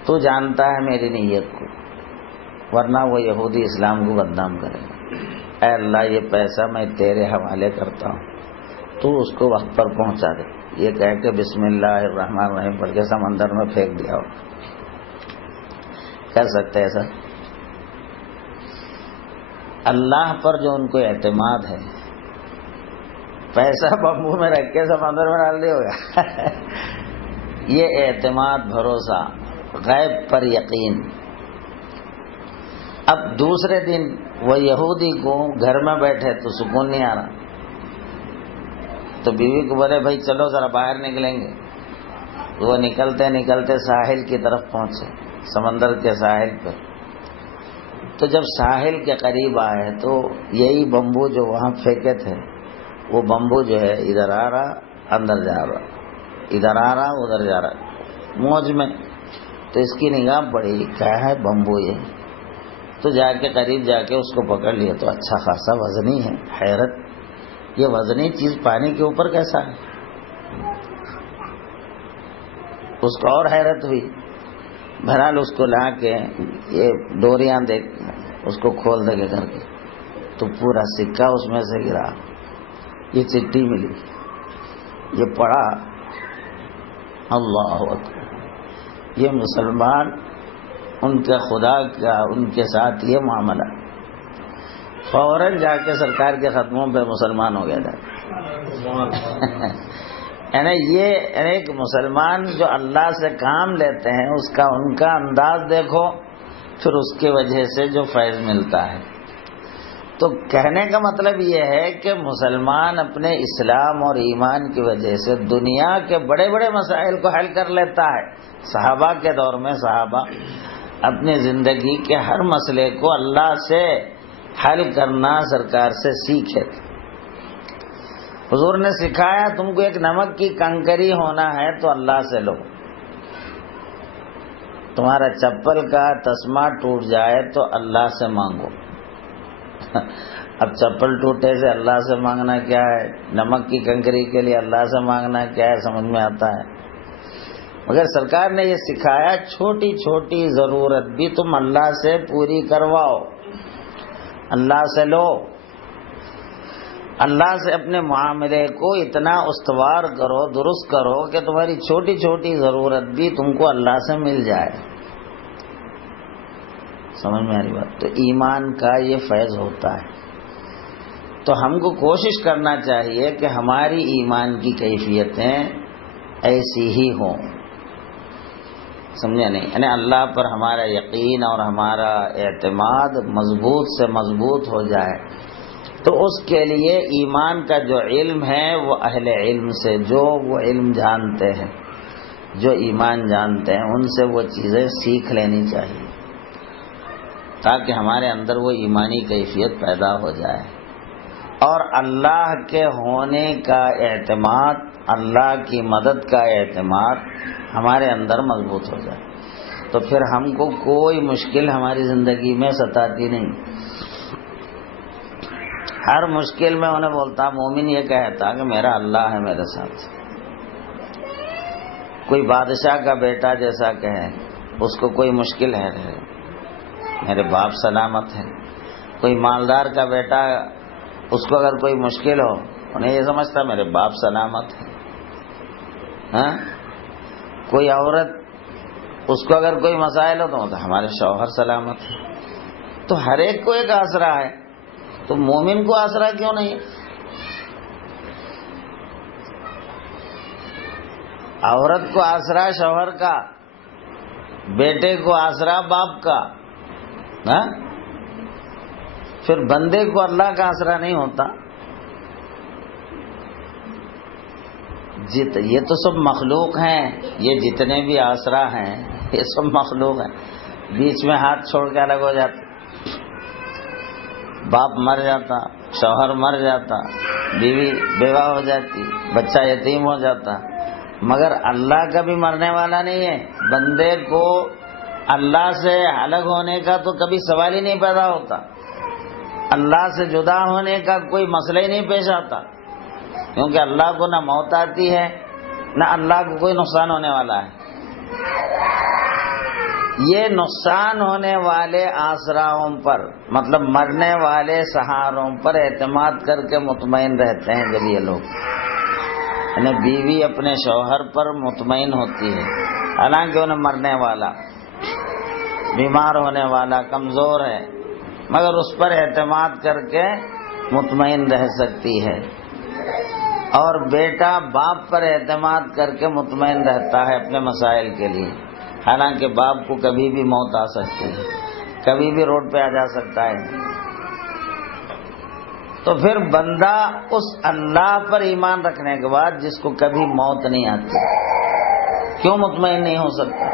تو جانتا ہے میری نیت کو، ورنہ وہ یہودی اسلام کو بدنام کرے گا۔ اے اللہ یہ پیسہ میں تیرے حوالے کرتا ہوں، تو اس کو وقت پر پہنچا دے۔ یہ کہہ کے بسم اللہ الرحمن الرحیم پڑھ کے سمندر میں پھینک دیا ہو، کر سکتے ایسا؟ اللہ پر جو ان کو اعتماد ہے، پیسہ بمبو میں رکھ کے سمندر میں ڈال دیا ہوگا۔ یہ اعتماد، بھروسہ، غیب پر یقین۔ اب دوسرے دن وہ یہودی کو گھر میں بیٹھے تو سکون نہیں آ رہا، تو بیوی کو بولے بھائی چلو ذرا باہر نکلیں گے۔ وہ نکلتے نکلتے ساحل کی طرف پہنچے، سمندر کے ساحل پہ۔ تو جب ساحل کے قریب آئے تو یہی بمبو جو وہاں پھینکے تھے، وہ بمبو جو ہے ادھر آ رہا اندر جا رہا، ادھر آ رہا ادھر جا رہا، موج میں۔ تو اس کی نگاہ پڑی، کیا ہے بمبو یہ؟ تو جا کے قریب جا کے اس کو پکڑ لیا، تو اچھا خاصا وزنی ہے۔ حیرت، یہ وزنی چیز پانی کے اوپر کیسا ہے؟ اس کو اور حیرت ہوئی۔ بہرحال اس کو لا کے یہ ڈوریاں دیکھ اس کو کھول دے کر کے، تو پورا سکہ اس میں سے گرا۔ یہ چٹھی ملی، یہ پڑھا، اللہ اکبر، یہ مسلمان ان کے خدا کا ان کے ساتھ یہ معاملہ، فوراً جا کے سرکار کے ختموں پہ مسلمان ہو گیا تھا۔ یعنی یہ ایک مسلمان جو اللہ سے کام لیتے ہیں، اس کا ان کا انداز دیکھو، پھر اس کی وجہ سے جو فیض ملتا ہے۔ تو کہنے کا مطلب یہ ہے کہ مسلمان اپنے اسلام اور ایمان کی وجہ سے دنیا کے بڑے بڑے مسائل کو حل کر لیتا ہے۔ صحابہ کے دور میں صحابہ اپنی زندگی کے ہر مسئلے کو اللہ سے حل کرنا سرکار سے سیکھے تھے۔ حضور نے سکھایا تم کو ایک نمک کی کنکری ہونا ہے تو اللہ سے لو، تمہارا چپل کا تسمہ ٹوٹ جائے تو اللہ سے مانگو۔ اب چپل ٹوٹے سے اللہ سے مانگنا کیا ہے، نمک کی کنکری کے لیے اللہ سے مانگنا کیا ہے، سمجھ میں آتا ہے؟ مگر سرکار نے یہ سکھایا چھوٹی چھوٹی ضرورت بھی تم اللہ سے پوری کرواؤ، اللہ سے لو، اللہ سے اپنے معاملے کو اتنا استوار کرو، درست کرو کہ تمہاری چھوٹی چھوٹی ضرورت بھی تم کو اللہ سے مل جائے۔ سمجھ میں آ رہی بات؟ تو ایمان کا یہ فیض ہوتا ہے۔ تو ہم کو کوشش کرنا چاہیے کہ ہماری ایمان کی کیفیتیں ایسی ہی ہوں، سمجھے نہیں؟ یعنی اللہ پر ہمارا یقین اور ہمارا اعتماد مضبوط سے مضبوط ہو جائے۔ تو اس کے لیے ایمان کا جو علم ہے وہ اہل علم سے، جو وہ علم جانتے ہیں، جو ایمان جانتے ہیں، ان سے وہ چیزیں سیکھ لینی چاہیے، تاکہ ہمارے اندر وہ ایمانی کیفیت پیدا ہو جائے، اور اللہ کے ہونے کا اعتماد، اللہ کی مدد کا اعتماد ہمارے اندر مضبوط ہو جائے، تو پھر ہم کو کوئی مشکل ہماری زندگی میں ستاتی نہیں۔ ہر مشکل میں انہیں بولتا، مومن یہ کہتا کہ میرا اللہ ہے میرے ساتھ۔ کوئی بادشاہ کا بیٹا جیسا کہے، اس کو کوئی مشکل ہے، میرے باپ سلامت ہے۔ کوئی مالدار کا بیٹا، اس کو اگر کوئی مشکل ہو، انہیں یہ سمجھتا میرے باپ سلامت ہے۔ ہاں؟ کوئی عورت، اس کو اگر کوئی مسائل ہو تو ہمارے شوہر سلامت ہے۔ تو ہر ایک کو ایک آسرا ہے، تو مومن کو آسرا کیوں نہیں ہے؟ عورت کو آسرا شوہر کا، بیٹے کو آسرا باپ کا، ہاں؟ پھر بندے کو اللہ کا آسرا نہیں ہوتا؟ یہ تو سب مخلوق ہیں، یہ جتنے بھی آسرا ہیں یہ سب مخلوق ہیں، بیچ میں ہاتھ چھوڑ کے الگ ہو جاتے، باپ مر جاتا، شوہر مر جاتا، بیوی بیوہ ہو جاتی، بچہ یتیم ہو جاتا، مگر اللہ کبھی مرنے والا نہیں ہے۔ بندے کو اللہ سے الگ ہونے کا تو کبھی سوال ہی نہیں پیدا ہوتا، اللہ سے جدا ہونے کا کوئی مسئلہ ہی نہیں پیش آتا، کیونکہ اللہ کو نہ موت آتی ہے نہ اللہ کو کوئی نقصان ہونے والا ہے۔ یہ نقصان ہونے والے آسراؤں پر، مطلب مرنے والے سہاروں پر اعتماد کر کے مطمئن رہتے ہیں جب یہ لوگ، یعنی بیوی اپنے شوہر پر مطمئن ہوتی ہے حالانکہ انہیں مرنے والا، بیمار ہونے والا، کمزور ہے، مگر اس پر اعتماد کر کے مطمئن رہ سکتی ہے۔ اور بیٹا باپ پر اعتماد کر کے مطمئن رہتا ہے اپنے مسائل کے لیے، حالانکہ باپ کو کبھی بھی موت آ سکتی ہے، کبھی بھی روڈ پہ آ جا سکتا ہے۔ تو پھر بندہ اس اللہ پر ایمان رکھنے کے بعد جس کو کبھی موت نہیں آتی کیوں مطمئن نہیں ہو سکتا؟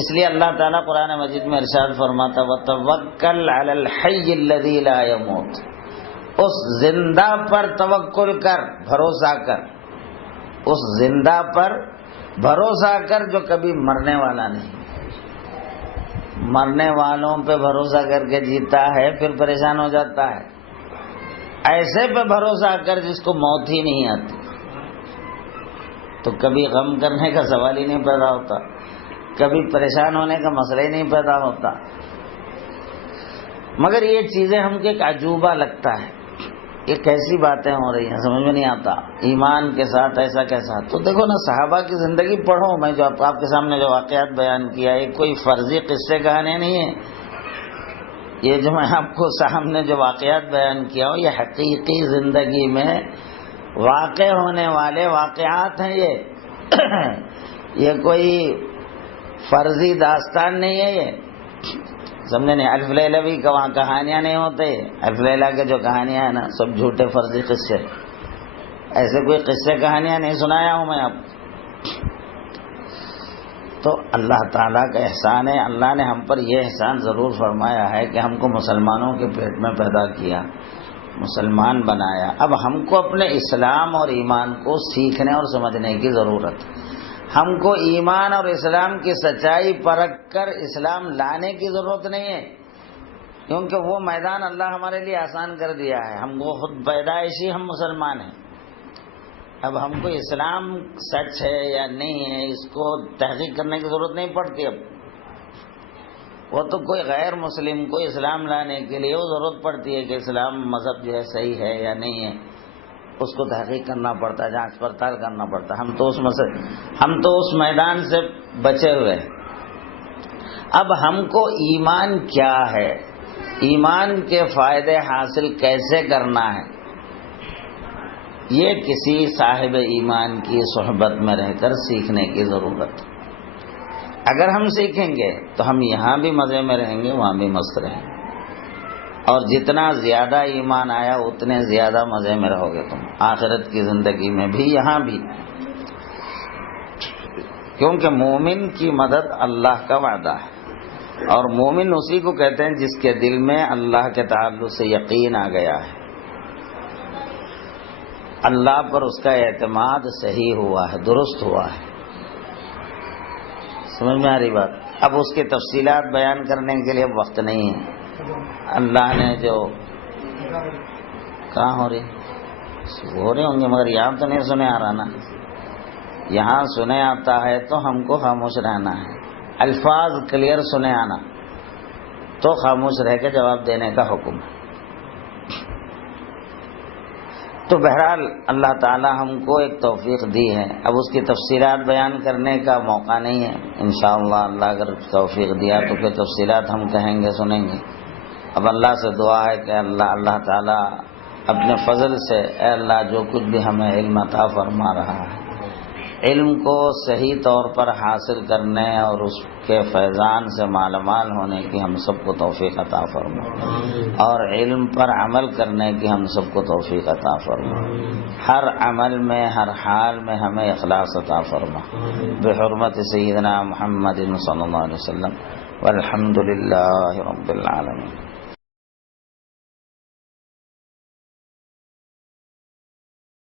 اس لیے اللہ تعالیٰ قرآن مجید میں ارشاد فرماتا وَتَوَكَّلْ عَلَى الْحَيِّ الَّذِي لَا يَمُوتُ، اس زندہ پر توکل کر، بھروسہ کر، اس زندہ پر بھروسہ کر جو کبھی مرنے والا نہیں۔ مرنے والوں پہ بھروسہ کر کے جیتا ہے پھر پریشان ہو جاتا ہے، ایسے پہ بھروسہ کر جس کو موت ہی نہیں آتی، تو کبھی غم کرنے کا سوال ہی نہیں پیدا ہوتا، کبھی پریشان ہونے کا مسئلہ ہی نہیں پیدا ہوتا۔ مگر یہ چیزیں ہم کو ایک عجوبہ لگتا ہے، یہ کیسی باتیں ہو رہی ہیں، سمجھ میں نہیں آتا، ایمان کے ساتھ ایسا کیسا؟ تو دیکھو نا، صحابہ کی زندگی پڑھو، میں جو آپ کے سامنے جو واقعات بیان کیا یہ کوئی فرضی قصے کہانی نہیں ہے، یہ جو میں آپ کو سامنے جو واقعات بیان کیا ہوں یہ حقیقی زندگی میں واقع ہونے والے واقعات ہیں، یہ کوئی فرضی داستان نہیں ہے، یہ سمجھے نہیں؟ الف لیلہ بھی وہاں کہانیاں نہیں ہوتے، الف لیلہ کے جو کہانیاں ہیں نا سب جھوٹے فرضی قصے، ایسے کوئی قصے کہانیاں نہیں سنایا ہوں میں آپ۔ تو اللہ تعالیٰ کا احسان ہے، اللہ نے ہم پر یہ احسان ضرور فرمایا ہے کہ ہم کو مسلمانوں کے پیٹ میں پیدا کیا، مسلمان بنایا۔ اب ہم کو اپنے اسلام اور ایمان کو سیکھنے اور سمجھنے کی ضرورت ہے، ہم کو ایمان اور اسلام کی سچائی پرکھ کر اسلام لانے کی ضرورت نہیں ہے، کیونکہ وہ میدان اللہ ہمارے لیے آسان کر دیا ہے، ہم کو خود پیدائشی ہم مسلمان ہیں۔ اب ہم کو اسلام سچ ہے یا نہیں ہے اس کو تحقیق کرنے کی ضرورت نہیں پڑتی، اب وہ تو کوئی غیر مسلم کو اسلام لانے کے لیے وہ ضرورت پڑتی ہے کہ اسلام مذہب جو ہے صحیح ہے یا نہیں ہے، اس کو تحقیق کرنا پڑتا ہے، جانچ پڑتال کرنا پڑتا ہے۔ ہم تو اس میدان سے بچے ہوئے ہیں۔ اب ہم کو ایمان کیا ہے، ایمان کے فائدے حاصل کیسے کرنا ہے، یہ کسی صاحب ایمان کی صحبت میں رہ کر سیکھنے کی ضرورت ہے۔ اگر ہم سیکھیں گے تو ہم یہاں بھی مزے میں رہیں گے، وہاں بھی مست رہیں گے، اور جتنا زیادہ ایمان آیا اتنے زیادہ مزے میں رہو گے تم، آخرت کی زندگی میں بھی یہاں بھی، کیونکہ مومن کی مدد اللہ کا وعدہ ہے، اور مومن اسی کو کہتے ہیں جس کے دل میں اللہ کے تعلق سے یقین آ گیا ہے، اللہ پر اس کا اعتماد صحیح ہوا ہے، درست ہوا ہے۔ سمجھ میں آ رہی بات؟ اب اس کی تفصیلات بیان کرنے کے لیے وقت نہیں ہے۔ اللہ نے جو کہاں ہو رہے ہوں گے، مگر یہاں تو نہیں سنے آ رہا نا، یہاں سنے آتا ہے تو ہم کو خاموش رہنا ہے، الفاظ کلیئر سنے آنا تو خاموش رہ کے جواب دینے کا حکم ہے۔ تو بہرحال اللہ تعالی ہم کو ایک توفیق دی ہے، اب اس کی تفصیلات بیان کرنے کا موقع نہیں ہے، انشاءاللہ اللہ اگر توفیق دیا تو پھر تفصیلات ہم کہیں گے، سنیں گے۔ اب اللہ سے دعا ہے کہ اللہ تعالی اپنے فضل سے، اے اللہ جو کچھ بھی ہمیں علم عطا فرما رہا ہے، علم کو صحیح طور پر حاصل کرنے اور اس کے فیضان سے مالا مال ہونے کی ہم سب کو توفیق عطا فرما، اور علم پر عمل کرنے کی ہم سب کو توفیق عطا فرما، ہر عمل میں ہر حال میں ہمیں اخلاص عطا فرما، بحرمت سیدنا محمد صلی اللہ علیہ وسلم، والحمد للہ رب العالمین۔